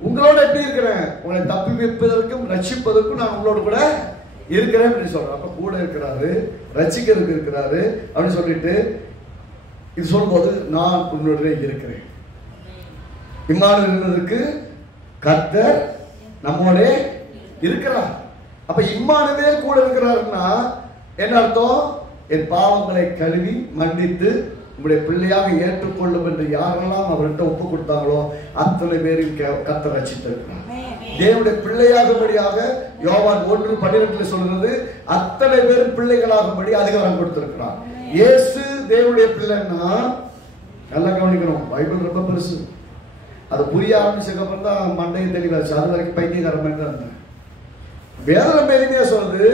உங்களோட எப்படி இருக்கிறேன்? உங்களை தப்பி வைப்பதற்கும் ரட்சிப்பதற்கும் நான் உங்களோட கூட இருக்கிறேன் அப்படின்னு சொல்றேன். அப்ப கூட இருக்கிறாரு, ரட்சிக்கிறதுக்கு இருக்கிறாரு அப்படின்னு சொல்லிட்டு இது சொல்லும்போது நான் உன்னுடைய இருக்கிறேன். இம்மானுவேல் என்பதற்கு கர்த்தர் நம்மோட இருக்கிறார். அப்ப இம்மானுவேல் கூட இருக்கிறாருன்னா என்ன அர்த்தம்? என் பாவங்களை கழுவி மன்னித்து உங்களுடைய பிள்ளையாக ஏற்றுக்கொள்ளும் என்று யாரெல்லாம் அவர்கிட்ட ஒப்பு கொடுத்தாங்களோ அத்தனை பேரையும் கர்த்தர் ரட்சித்திருக்கிறார். தேவனுடைய பிள்ளையாகும்படியாக யோவான் 1:12 சொல்கிறது, அத்தனை பேரும் பிள்ளைகளாகும்படி அதிகாரம் கொடுத்திருக்கிறார். இயேசு தேவனுடைய பிள்ளைன்னா நல்லா கவனிக்கணும். பைபிள் ரொம்ப பெருசு. அது புரிய ஆரம்பிச்சதுக்கு அப்புறம் தான் மண்டையை தெளிவாச்சு. அது வரைக்கும் பைத்தியக்காரன் தான் இருந்தேன். வேதம் எளிமையா சொல்றது,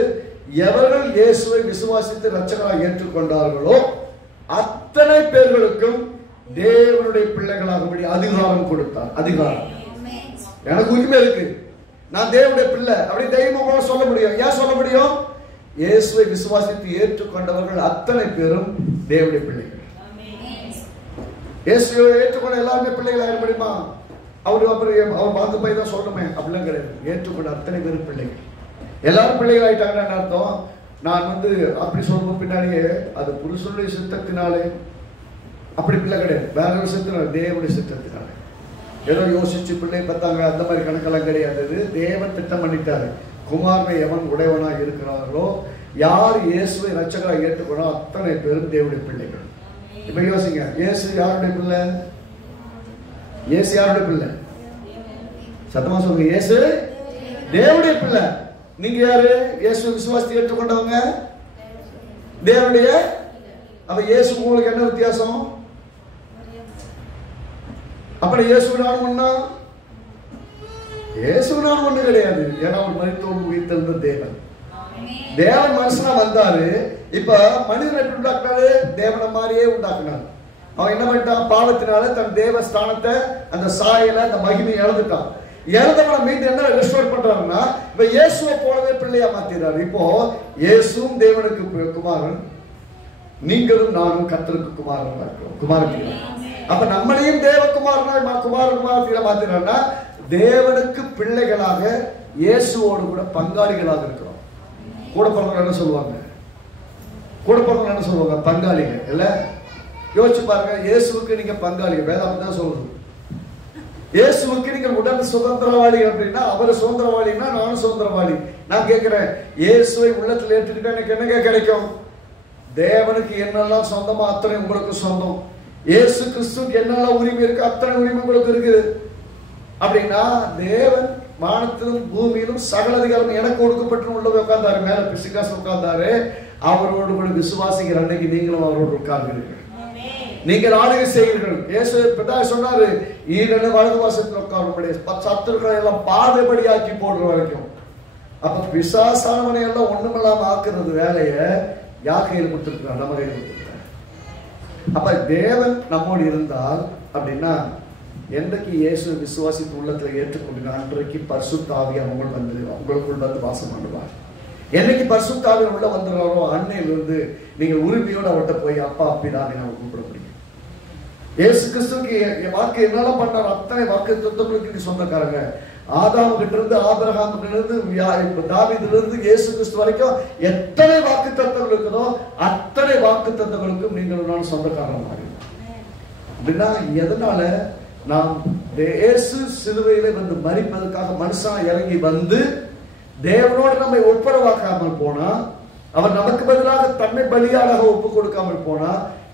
எவர்கள் இயேசுவை விசுவாசித்து இரட்சகராக ஏற்றுக்கொண்டார்களோ அத்தனை பேர்களுக்கும் தேவனுடைய பிள்ளைகளாகும்படி அதிகாரம் கொடுத்தார். அதிகாரம். எனக்கு உரிமை இருக்கு, நான் தேவனுடைய பிள்ளை அப்படி தைரியமா சொல்ல முடியும். ஏன் சொல்ல முடியும்? இயேசுவை விசுவாசித்து ஏற்றுக்கொண்டவர்கள் அத்தனை பேரும் தேவனுடைய பிள்ளைகள். இயேசுவை ஏற்றுக்கொண்ட எல்லாருமே பிள்ளைகள் ஆக முடியுமா? அவர் அப்புறம் அவர் வாழ்ந்து போய் தான் சொல்லணுமே அப்படிலாம் கிடையாது. ஏற்றுக்கொண்ட அத்தனை பேரும் பிள்ளைகள். எல்லாரும் பிள்ளைகள் ஆயிட்டாங்கன்னு அர்த்தம். நான் அப்படி சொல்லும் பின்னாடியே அது புருஷனுடைய சித்தத்தினாலே அப்படி பிள்ளை கிடையாது. வேற ஒரு சித்தத்தினால, தேவனுடைய சித்தத்தினாலே. ஏதோ யோசிச்சு பிள்ளை பார்த்தாங்க அந்த மாதிரி கணக்கெல்லாம் கிடையாது. தேவன் திட்டம் பண்ணிட்டாரு. குமாரனை எவன் உடையவனாக இருக்கிறார்களோ, யார் இயேசுவை இரட்சகராக ஏற்றுக்கொண்டோ அத்தனை பேரும் தேவனுடைய பிள்ளைகள். இப்ப யோசிங்க, இயேசு யாருடைய பிள்ளை? இயேசு யாருடைய பிள்ளை? சத்தமா சொல்லுங்க. இயேசு தேவனுடைய பிள்ளை. நீங்க யாரு? இயேசு விசுவாசத்தை ஏற்றுக்கொண்டவங்க தேவனுடைய. அப்ப இயேசு உங்களுக்கு என்ன வித்தியாசம்? அப்படி இயேசு நான் ஒண்ணா? இயேசு நான் ஒண்ணு கிடையாது. ஏன்னா அவர் மரித்தோர் உயிர்த்தெழுந்த தேவன். தேவன் மனுஷனா வந்தாரு. இப்ப மனிதனை எப்படி உண்டாக்குனாரு? தேவனை மாதிரியே உண்டாக்குனாரு. அவன் என்ன பண்ணிட்டான்? பாவத்தினால தன் தேவ ஸ்தானத்தை, அந்த சாயலை, அந்த மகிமையை இழந்துட்டான். இறந்தவனை மீண்டும் என்ன ரெஸ்டோர் பண்றாருன்னா இப்ப இயேசுவை போலவே பிள்ளையா மாத்திடுறாரு. இப்போ இயேசுவும் தேவனுக்கு குமாரன், நீங்களும் நானும் கர்த்தருக்கு குமாரன் இருக்கிறோம். குமாரன். அப்ப நம்மளையும் தேவகுமாரனா குமாரகுமாரத்தில மாத்திடுறாருன்னா தேவனுக்கு பிள்ளைகளாக இயேசுவோடு கூட பங்காளிகளாக இருக்கிறோம். கூட பிறந்தவங்க என்ன சொல்லுவாங்க? கூட பிறந்தவங்க என்ன சொல்லுவாங்க? பங்காளிகள் இல்ல? யோசிச்சு பாருங்க. இயேசுவுக்கு நீங்க பங்காளிகள். வேதம் தான் சொல்லுது. இயேசுவுக்கு நீங்கள் உடல் சுதந்திரவாளி அப்படின்னா அவர் சுதந்திரவாளின்னா நானும் சுதந்திரவாளி. நான் கேட்கிறேன், இயேசுவை உள்ளத்தில் ஏற்றுக்கிட்டா எனக்கு என்னங்க கிடைக்கும்? தேவனுக்கு என்னெல்லாம் சொந்தமோ அத்தனை உங்களுக்கு சொந்தம். இயேசு கிறிஸ்துக்கு என்னெல்லாம் உரிமை இருக்கு அத்தனை உரிமை உங்களுக்கு இருக்குது. அப்படின்னா தேவன் வானத்திலும் பூமியிலும் சகல அதிகாரம் எனக்கு கொடுக்கப்பட்டு உள்ள உட்கார்ந்தாரு. மேல பிசிகாஸ் உட்கார்ந்தாரு. அவரோடு கூட விசுவாசிக்கிற அன்னைக்கு நீங்களும் அவரோடு உட்கார்ந்துருக்கீங்க. நீங்கள் ஆளுகை செய்வீர்கள். இயேசு பிதா சொன்னாரு, ஈரன வலது வாசத்தில் உட்காரும்படி சத்துருக்களை எல்லாம் பாதைபடியாக்கி போடுற வரைக்கும். அப்ப பிசாசானவனை எல்லாம் ஒண்ணுமில்லாம ஆக்குறது வேலைய யார் கையில் கொடுத்திருக்கிறார்? நம்ம கையில் கொடுத்திருக்கிறார். அப்ப தேவன் நம்மோடு இருந்தால் அப்படின்னா என்றைக்கு இயேசு விசுவாசித்து உள்ளத்துல ஏற்றுக்கொண்டு அன்றைக்கு பரிசுத்த ஆவியானவர் உங்களுக்குள் வந்து வாசம் பண்ணுவார். என்னைக்கு பரிசுத்த ஆவியானவர் உள்ள வந்துடுறாரோ அன்னையிலிருந்து நீங்க உரிமையோடு அவர்கிட்ட போய் அப்பா அப்பிதான் நான் கூப்பிட முடியும். இயேசு கிறிஸ்துக்கு வாக்கு என்னெல்லாம் பண்ணார் அத்தனை வாக்கு தத்துவங்களுக்கு சொந்தக்காரங்க. ஆதாம் கிட்ட இருந்து ஆபிரகாம் கிட்ட இருந்து தாவீதுல இருந்து இயேசு கிறிஸ்து வரைக்கும் எத்தனை வாக்கு தத்துவங்கள் இருக்குதோ அத்தனை வாக்கு தத்துவங்களுக்கும் நீங்கள் நான் சொந்தக்காரமாக. அப்படின்னா எதனால? நாம் இயேசு சிலுவையிலே வந்து மரிப்பதற்காக மனுஷனா இறங்கி வந்து தேவனோடு நம்மை ஒப்புரவாக்காமல் போனா, அவர் நமக்கு பதிலாக தன்னை பலியாடாக ஒப்பு கொடுக்காமல் போனா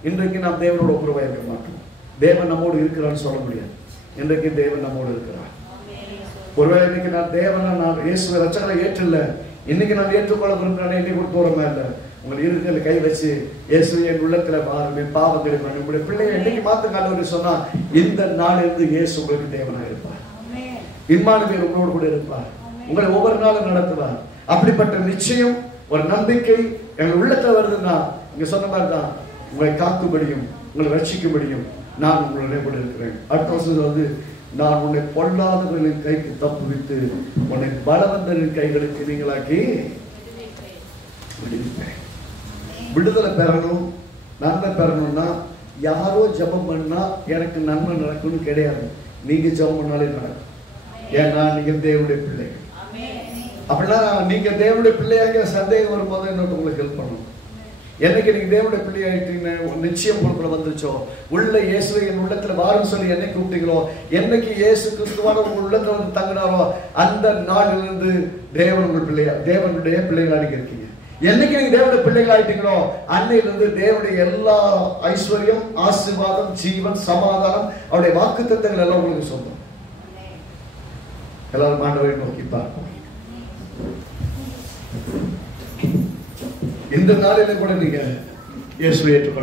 இன்றைக்கு நாம் தேவனோட ஒப்புரவாக இருக்க மாட்டோம். தேவன் நம்மோடு இருக்கிறான்னு சொல்ல முடியாது. இன்றைக்கு தேவன் நம்மோடு இருக்கிறார். ஒருவேளை இன்னைக்கு நான் தேவனை நான் இயேசுவை ரட்சகரை ஏற்றல, இன்னைக்கு நான் ஏற்றுக்கொள்ள விரும்புகிறேன், இன்னைக்கு கூட தூரமா இல்லை. உங்கள் இருக்கையில கை வச்சு இயேசுவை என் உள்ளத்துல பாருங்க, பாவங்களை பண்ணி உங்களுடைய பிள்ளைங்க என்னைக்கு மாத்துங்க சொன்னா இந்த நாளிலிருந்து இயேசு உங்களுக்கு தேவனாக இருப்பார். இம்மானுவேல் உங்களோடு கூட இருப்பார். உங்களை ஒவ்வொரு நாளும் நடத்துவார். அப்படிப்பட்ட நிச்சயம் ஒரு நம்பிக்கை எங்கள் உள்ளத்துல வருதுன்னா இங்க சொன்ன மாதிரி தான், உங்களை காக்கும்படியும் உங்களை ரட்சிக்கும்படியும் நான் உங்களுடைய கூட இருக்கிறேன். அடுத்த வருஷம் வந்து, நான் உன்னை பொல்லாதவர்களின் கைக்கு தப்புவித்து உன்னை பலவந்தரின் கைகளுக்கு நீங்களாக்கி விடுவிப்பேன். விடுதலை பெறணும், நன்மை பெறணும்னா யாரோ ஜெபம் பண்ணா எனக்கு நன்மை நடக்கும்னு கிடையாது. நீங்க ஜெபம் பண்ணாலே நடக்கும். ஏன்னா நீங்க தேவனுடைய பிள்ளைகள். அப்படின்னா நீங்க தேவனுடைய பிள்ளையாக சந்தேகம் வரும்போது என்ன உங்களுக்கு ஹெல்ப் பண்ணணும். என்னைக்கு நீங்க தேவனுடைய பிள்ளையாயிட்டீங்க, நிச்சயம் உங்களுக்குள்ள வந்துருச்சோ, உள்ள இயேசுவை என் உள்ளத்துல வாரும் சொல்லி என்னை கூப்பிட்டீங்களோ, என்னைக்கு இயேசு கிறிஸ்துவான உங்க உள்ளத்துல வந்து தங்கினாரோ, அந்த நாளிலிருந்து தேவன் உங்கள் பிள்ளையா, தேவனுடைய பிள்ளைகளா நீங்க இருக்கீங்க. என்னைக்கு நீங்க தேவனுடைய பிள்ளைகள் ஆயிட்டீங்களோ, அன்னையிலிருந்து தேவனுடைய எல்லா ஐஸ்வர்யம், ஆசீர்வாதம், ஜீவன், சமாதானம், அவருடைய வாக்குத்தத்தங்கள் எல்லாம் உங்களுக்கு சொந்தம். எல்லாரும் ஆண்டவரை நோக்கி பார்ப்போம். இந்த நாளில கூட நீங்க இயேசுவை ஏற்றுக்கொள்ள